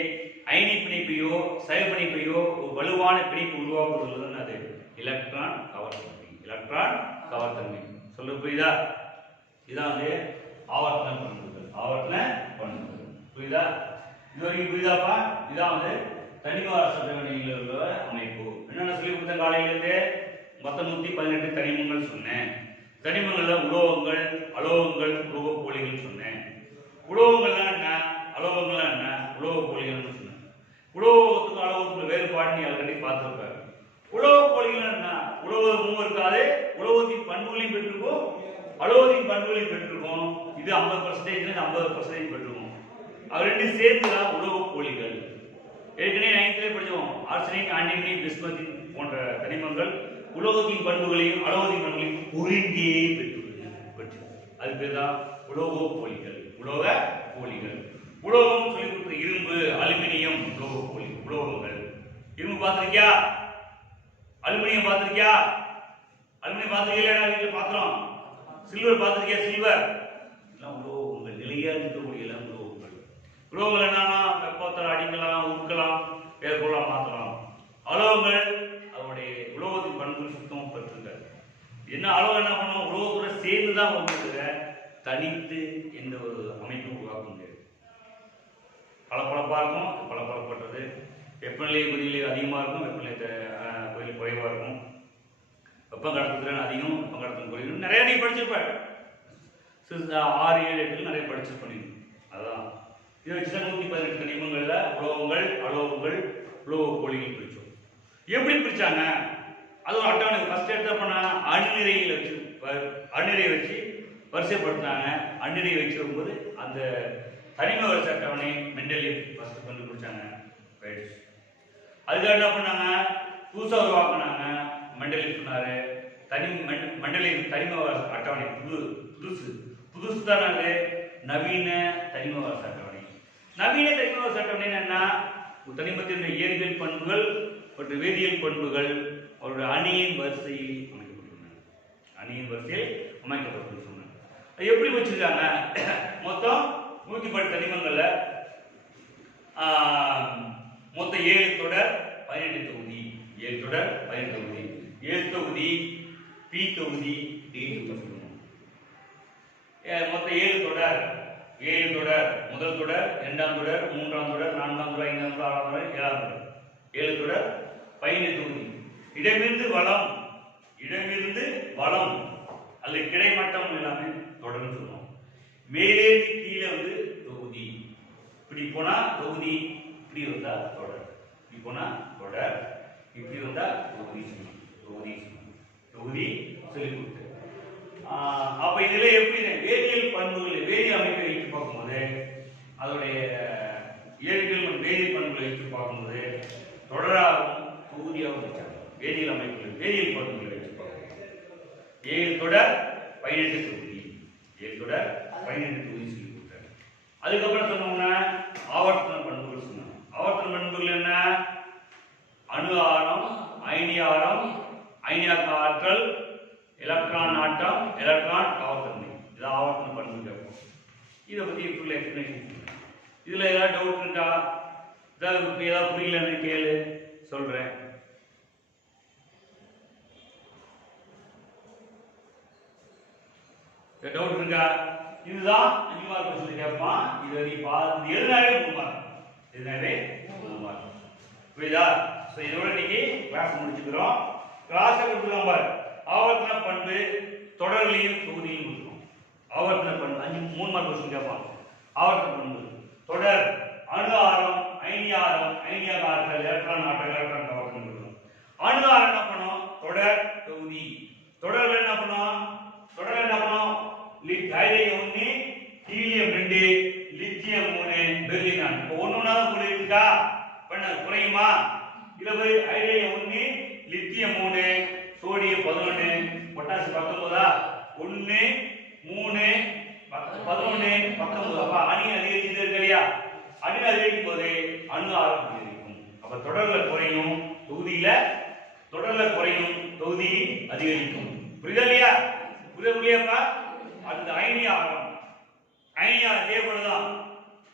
அயனி பிணைப்பையோ செயல் பிணைப்பையோ ஒரு வலுவான பிணைப்பு உருவாக்குதல் அது எலக்ட்ரான் கவர்தன்மை. எலக்ட்ரான் கவர்தன்மை சொல்ல புரியுதா? இதான் ஆவர்த்தன பண்புகள். ஆவர்த்தன பண்புகள் புரியுதா? இது வரைக்கும் புரியுதாப்பா? இதான் தனிமவார அட்டவணையில் உள்ள அமைப்பு. என்னென்ன சொல்லி கொடுத்த காலையிலிருந்து மொத்தம் 118 தனிமங்கள் சொன்னேன். தனிமங்கள்ல உலோகங்கள், அலோகங்கள், உலோக போலிகள் சொன்னேன். உலோகங்கள்னா என்ன, அலோகங்கள்னா என்ன, உலோக போலிகள்னு சொன்னேன். உலோகத்துக்கும் அலோகத்துக்கும் வேறுபாடு நீ ஆல்ரெடி பார்த்துருப்ப. உலோக போலிகள் என்ன, உலோகமும் இருக்காது, உலோகத்தின் பண்புகளையும் பெற்றிருக்கும், அலோகத்தின் பண்புகளையும் பெற்றிருக்கும். இது 50% 50% பெற்றிருக்கும். அது ரெண்டும் சேர்ந்துதான் உலோக போலிகள். ஏற்கனவே 9th படிச்சோம். ஆர்சனிக், ஆன்டிமனி, பிஸ்மத்தின் போன்ற தனிமங்கள் உலோகத்தின் பண்புகளையும் அலோகத்தின் பண்புகளையும் ஒருங்கே பெற்று அது பேர் தான் உலோக போலிகள். உலோக போலிகள். உலோகம் சொல்லி கொடுத்த இரும்பு, அலுமினியம் உலோக போலி உலோகங்கள். இரும்பு பார்த்திருக்கியா? அலுமினியம் பார்த்திருக்கியா? அலுமினியம் பார்த்திருக்கீங்களா? வீட்டில் பாத்திரம். சில்வர் பார்த்திருக்கியா? சில்வர் எல்லாம் உலோகங்கள். நிலையா இருக்கக்கூடிய எல்லாம் உலோகங்கள். உலோகங்கள் என்னன்னா வெப்பத்தில் அடிக்கலாம், உருக்கலாம், வேறு பொருளாக மாற்றலாம். அலோகங்கள் அதனுடைய உலோகத்தின் பண்புகள் சுத்தமாக பெற்றிருக்காரு. என்ன அலோகம் என்ன பண்ணும், உலோகத்தோட சேர்ந்து தான் வந்து தனித்து எந்த ஒரு அமைப்பும் உருவாக்க முடியாது. பளபளப்பாக இருக்கும், பளபளப்பட்டது. வெப்பநிலை கொதிநிலை அதிகமாக இருக்கும், வெப்பநிலை கொதிநிலை குறைவாக இருக்கும். வெப்பம் கடத்துத்திறன் அதிகம், வெப்பம் கடத்தும் குறைவு. நிறைய நீ படிச்சிருப்ப. 6, 7, 8 நிறைய படிச்சிருப்பீங்க. அதான் இதை வச்சுதான் 118 தனிமங்கள்ல உலோகங்கள், அலோகங்கள், உலோக போலிகள் பிரிச்சோம். எப்படி பிரிச்சாங்க? அது ஒரு அட்டவணை. ஃபர்ஸ்ட் எடுத்த பண்ண அணுநிறையில் வச்சு அணுநிறை வரிசைப்படுத்தினாங்க. அணுநிறை வச்சு வரும்போது அந்த தனிம வரிசை அட்டவணை மெண்டலியன் ஃபர்ஸ்ட் கண்டுபிடிச்சாங்க. அதுக்காக என்ன பண்ணாங்க, புதுசா உருவாக்குனாங்க. மெண்டலியன் சொன்னாரு மெண்டலியன் தனிம வரிசை அட்டவணை புதுசு தான் அது நவீன தனிம வரிசை அட்டவணை. நவீன தனிம வரிசை அட்டவணை என்னன்னா, தனிமத்தின் இயற்பியல் பண்புகள் மற்றும் வேதியியல் பண்புகள் அவருடைய அணியின் வரிசையில் அமைக்கப்பட்டுள்ளன. அணியின் வரிசையில் அமைக்கப்பட்டு சொன்னாங்க. எப்படி வச்சிருக்காங்க? மொத்தம் 110 தனிமங்கள்ல மொத்தம் 7 தொடர் 18 தொகுதி. 7 தொடர் 18 தொகுதி. A தொகுதி, P தொகுதி, D தொகுதி. மொத்தம் 7 தொடர். 7 தொடர். முதல் தொடர், 2ஆம் தொடர், 3ஆம் தொடர், 4ஆம் தொடர், 5ஆம் தொடர், 6ஆம் தொடர், 7ஆம் தொடர். 7 தொடர் 18 தொகுதி. இடமிருந்து வளம் அல்லது கிடைமட்டம் எல்லாமே தொடர்ந்து சொல்லுவோம். மேலே கீழே வந்து தொகுதி. இப்படி போனா தொகுதி, இப்படி வந்தா தொடர். இப்படி போனா தொடர், இப்படி வந்தா தொகுதி சொல்லி கொடுத்து. அப்ப இதுல எப்படி வேதியியல் பண்புகள், வேதியியல் அமைப்பை வைத்து பார்க்கும்போது, அதோடைய இயற்பியல் மற்றும் வேதியியல் பண்புகளை வைத்து பார்க்கும்போது தொடராகவும் தொகுதியாகவும் வச்சாங்க. வேதியியல் அமைப்புகள், வேதியியல் பண்புகளை வச்சு பார்க்கணும். 7 தொடர் 18 தொகுதி. 7 தொடர் 18 தொகுதி சொல்லி கொடுத்தாங்க. அதுக்கப்புறம் சொன்னோம்னா ஆவர்த்தன பண்புகள் சொன்னாங்க. ஆவர்த்தன பண்புகள் என்ன? அணு ஆரம், அயனி ஆரம், அயனியாக்க ஆற்றல், எலக்ட்ரான் ஆட்டம், எலக்ட்ரான் கவர்த்தன்மை. இது ஆவர்த்தன பண்புகள். இதை பத்தி ஃபுல் எக்ஸ்பிளேஷன். இதுல ஏதாவது டவுட் இருக்கா? ஏதாவது புரியலன்னு கேளு, சொல்றேன். டவுட் இருக்கா? இதுதான் 5 மார்க் சொல்லி கேட்பான். இதை நீ எழுதாவே 3 மார்க். எழுதாவே 3 மார்க். புரியுதா? இதோட இன்னைக்கு கிளாஸ் முடிச்சுக்கிறோம். கிளாஸ் கொடுத்துருவோம். ஆவர்த்தன பண்பு தொடர்களையும் தொகுதியும் கொடுத்துருவோம். ஆவர்த்தன பண்பு 3 மார்க் கொஸ்டின் கேட்பான். ஆவர்த்தன பண்பு தொடர், அணு ஆரம், அயனி ஆரம், அயனியாக ஆற்றல், எலக்ட்ரான் ஆற்றல், எலக்ட்ரான் கவர்த்தனம் கொடுக்கும். அணு ஆரம் என்ன பண்ணும்? தொடர், தொகுதி. தொடர்ல என்ன பண்ணும்? Hydrogen 1, helium 2, lithium 3, beryllium 4. இப்போ ஒண்ணுனா உங்களுக்கு இருக்கா? பண்ண குறையுமா? இதுல போய் ஹைட்ரஜன் 1, லித்தியம் 3, சோடியம் 11, பொட்டாசியம் 19. 1, 3, 11, 19. அப்ப அணி அதிகரிச்சுட்டு இருக்கு இல்லையா? அணி அதிகரிக்கும் போது அணு ஆரம் அதிகரிக்கும். அப்ப தொடர்ல குறையும், தொகுதி அதிகரிக்கும். புரியுதா இல்லையா? புரியலையாப்பா? அந்த அயனி ஆரம் அதே போலதான்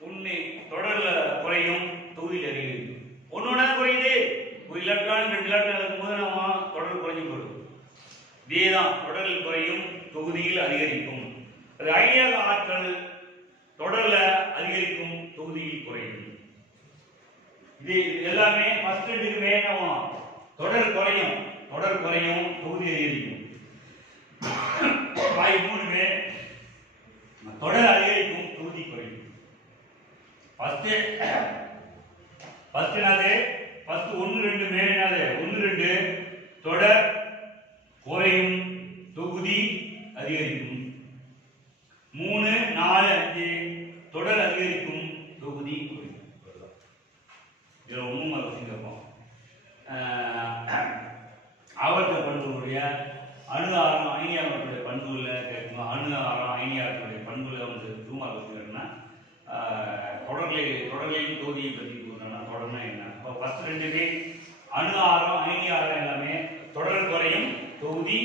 1 தொடர்ல குறையும், தொகுதியில் அதிகரிக்கும். ஒன்னொன்னா குறையுது. ஒரு எலக்ட்ரான் 2 எலக்ட்ரான் இருக்கும்போது நம்ம தொடர் குறைஞ்சு போடும். இதேதான் தொடரில் குறையும், தொகுதியில் அதிகரிக்கும். அது அயனியாக ஆற்றல் தொடர்ல அதிகரிக்கும், தொகுதியில் குறையும். இது எல்லாமே ஃபர்ஸ்ட் ரெண்டுக்குமே என்னவோ தொடர் குறையும் தொகுதி அதிகரிக்கும். பாய் மூணுமே தொடர் அதிகரிக்கும் தொகுதி குறையும். ஃபர்ஸ்ட் என்னது ஃபர்ஸ்ட் 1 2 மேலே 1 2 தொடர் குறையும் தொகுதி அதிகரிக்கும். 3 4 5 தொடர் அதிகரிக்கும் தொகுதி குறையும். இதுல ஒண்ணும் அவசியம் கேட்போம். ஆவர்த்த பண்புகளுடைய அணு ஆரம் அயனியாரத்துடைய பண்புகளை கேட்கணும். அணு ஆரம் அயனியாரத்துடைய பண்புகளை வந்து ரூமா வச்சுக்கிறேன்னா தொடர்களின் தொகுதியை பற்றி கூறுறேன்னா தொடர்னா என்ன? இப்போ ஃபர்ஸ்ட் ரெண்டுமே அணு ஆரம் அயனி ஆரம் எல்லாமே தொடர் குறையும் தொகுதி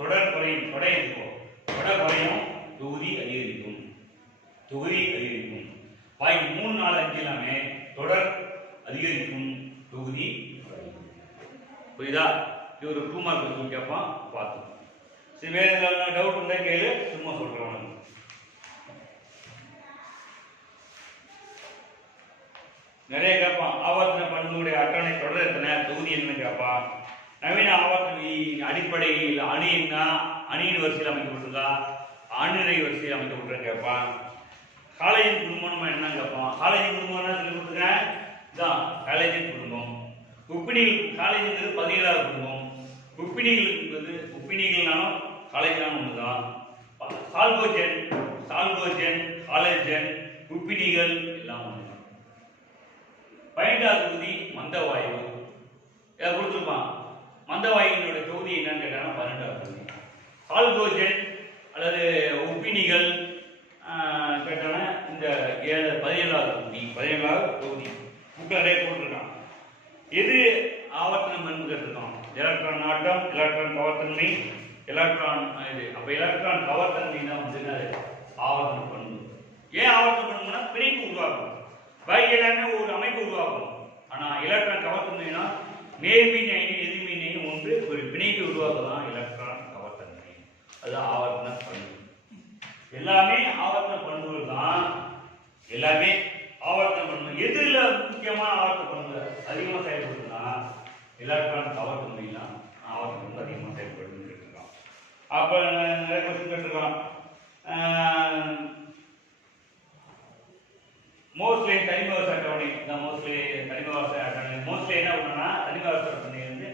தொடர் குறையும் தொடர் குறையும் தொகுதி அதிகரிக்கும் பாய் 3 4 5 எல்லாமே தொடர் அதிகரிக்கும் தொகுதி புரியுதா? இது ஒரு 2 மார்க் கொஸ்டின் கேட்பான் பார்த்தோம். சரி, வேற ஏதாவது டவுட் இருந்தா கேளு, சும்மா சொல்றேன். நிறைய கேட்பான். ஆவர்த்தன பண்புடைய அட்டவணை தொடர் எத்தனை தொகுதி என்ன கேட்பான். நவீன ஆவர்த்தன அடிப்படையில் அணி என்ன அணியின் வரிசையில் அமைக்கப்பட்டிருக்கா அணுநிலை வரிசையில் அமைக்கப்பட்டிருக்க கேட்பான். காலேஜின் குடும்பம் என்ன கேட்பான். காலேஜின் குடும்பம் சொல்லி கொடுத்துருக்கேன். இதான் காலேஜின் குடும்பம். உப்பினிகள் காலேஜுங்கிறது 17வது குடும்பம். உப்பினிகள் என்பது உப்பினிகள்னாலும் காலேஜ்னாலும் ஒண்ணுதான். சால்கோஜன் காலேஜன் உப்பினிகள் எல்லாம் ஒண்ணுதான். 12வது தொகுதி மந்தவாயு. இதை கொடுத்துருப்பான். மந்தவாயுவினுடைய தொகுதி என்னன்னு கேட்டாங்கன்னா 12வது தொகுதி. சால்கோஜன் அல்லது உப்பினிகள் கேட்டாங்கன்னா இந்த 17வது தொகுதி புக்கில் நிறைய போட்டிருக்கான். எது ஆவர்த்தன பண்பு கேட்டிருக்கோம். எலக்ட்ரான் ஆட்டம், எலக்ட்ரான் கவர்த்தன்மை, எலக்ட்ரான் இது. அப்போ எலக்ட்ரான் கவர்த்தன்மை தான் வந்து ஆவர்த்தன பண்பு. ஏன் ஆவர்த்தன பண்புனா பிணைப்பு உருவாக்கும். பாக்கி எல்லாமே ஒரு அமைப்பு உருவாக்கும். ஆனா எலக்ட்ரான் கவர்த்தன்மைனா நேர்மின் அயனி எதிர்மின் ஒன்று ஒரு பிணைப்பு உருவாக்குதான் எலக்ட்ரான் கவர்த்தன்மை. அது ஆவர்த்தன பண்பு. எல்லாமே ஆவர்த்தன பண்புகள் தான். எல்லாமே ஆவர்த்தன பண்பு. எதுல முக்கியமான ஆவர்த்தன பண்பு அதிகமாக செயல்படுதுன்னா எலக்ட்ரான் கவர்த்தன்மைலாம் ஆவர்த்தன பண்பு அதிகமாக செயல்படுதுன்னு கேட்டிருக்கான். அப்ப நிறைய கொஸ்டின் கேட்டிருக்கான். மோஸ்ட்லி தனிமவச அட்டவணை தான். மோஸ்ட்லி தனிமவச அட்டவணை மோஸ்ட்லி என்ன பண்ணா தனிமவச அட்டவணை வந்து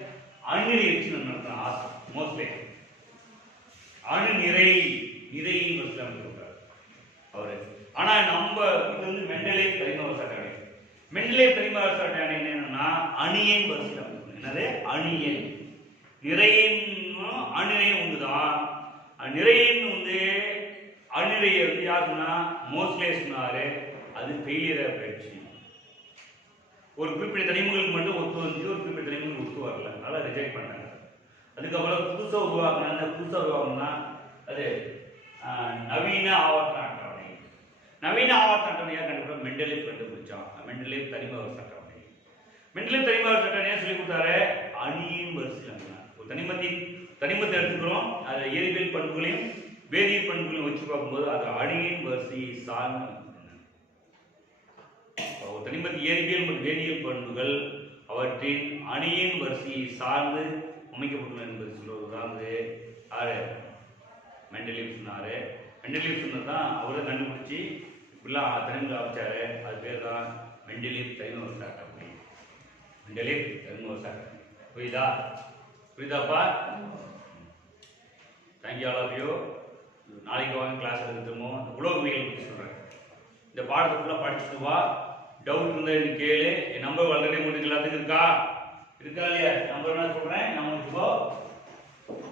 அணுநிறை வச்சு நடத்துறான். ஆசை மோஸ்ட்லி அணு நிறையின் பற்றி அமைச்சிருக்காரு அவரு. ஆனா நம்ம இது வந்து மெண்டலே தனிமவச அட்டவணை. மெண்டலே தனிமவச அட்டவணை என்னன்னா அணியின் வரிசையில் அமைக்கணும். என்னது அணியன் நிறையின் அணுநிறையும் ஒன்றுதான். நிறையின் வந்து அணுநிறையை வந்து யாருன்னா மோஸ்ட்லே சொன்னாரு. அது ஃபெயிலியர் ஆயிடுச்சு. ஒரு குறிப்பிட்ட தனிமங்களுக்கு மட்டும் ஒத்து வந்து ஒரு குறிப்பிட்ட தனிமங்களுக்கு ஒத்து வரல, அதனால ரிஜெக்ட் பண்ணாங்க. அதுக்கப்புறம் புதுசாக உருவாக்கணும்னா அது நவீன ஆவர்த்தன அட்டவணை. நவீன ஆவர்த்தன அட்டவணையாக கண்டுபிடிச்சா மெண்டலேவ் கண்டுபிடிச்சான். மெண்டலேவ் தனிமவரிசை அட்டவணை. மெண்டலேவ் தனிமவரிசை அட்டவணையை சொல்லி கொடுத்தாரு. அணியின் வரிசையில் ஒரு தனிமத்தை எடுத்துக்கிறோம். அது இயற்பியல் பண்புகளையும் வேதியியல் பண்புகளையும் வச்சு பார்க்கும்போது அது அணியின் வரிசையை சார்ந்து தனிமத்தின் இயற்பியல் மற்றும் வேதியியல் பண்புகள் அவற்றின் அணியின் வரிசையை சார்ந்து அமைக்கப்பட்டுள்ளன என்பது சொல்வதுதான் யாரு மெண்டலேவ் சொன்னாரு. மெண்டலேவ் சொன்னதான் அவரை கண்டுபிடிச்சி இப்படிலாம் தனிமங்களை அமைச்சாரு. அது பேர் தான் மெண்டலேவ் தனிமவரிசை அட்டவணை. மெண்டலேவ் தனிமவரிசை அட்டவணை. புரியுதாப்பா? Thank you all of you. நாளைக்கு வாங்க கிளாஸ் எடுத்துமோ உலோகவியல் பற்றி சொல்றேன். இந்த பாடத்தை ஃபுல்லாக படிச்சுட்டு வா. டவுட் இருந்தா எனக்கு கேளு. என் நம்பர் ஆல்ரெடி உங்களுக்கு எல்லாத்துக்கும் இருக்கா இல்லையா? நம்பர் என்ன சொல்றேன். நம்ம இப்போ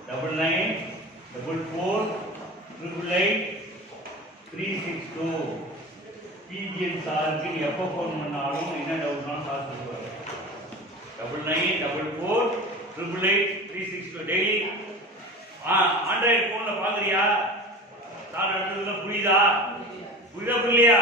9944883862 பிஜிஎன் சாருக்கு எப்போ ஃபோன் பண்ணாலும் என்ன டவுட்னாலும் சார் சொல்லுவாங்க. 9944883862 டெய்லி. ஆண்ட்ராய்டு ஃபோனில் பார்க்குறியா? சார் நடத்துறதுல புரியுதா புரியலையா?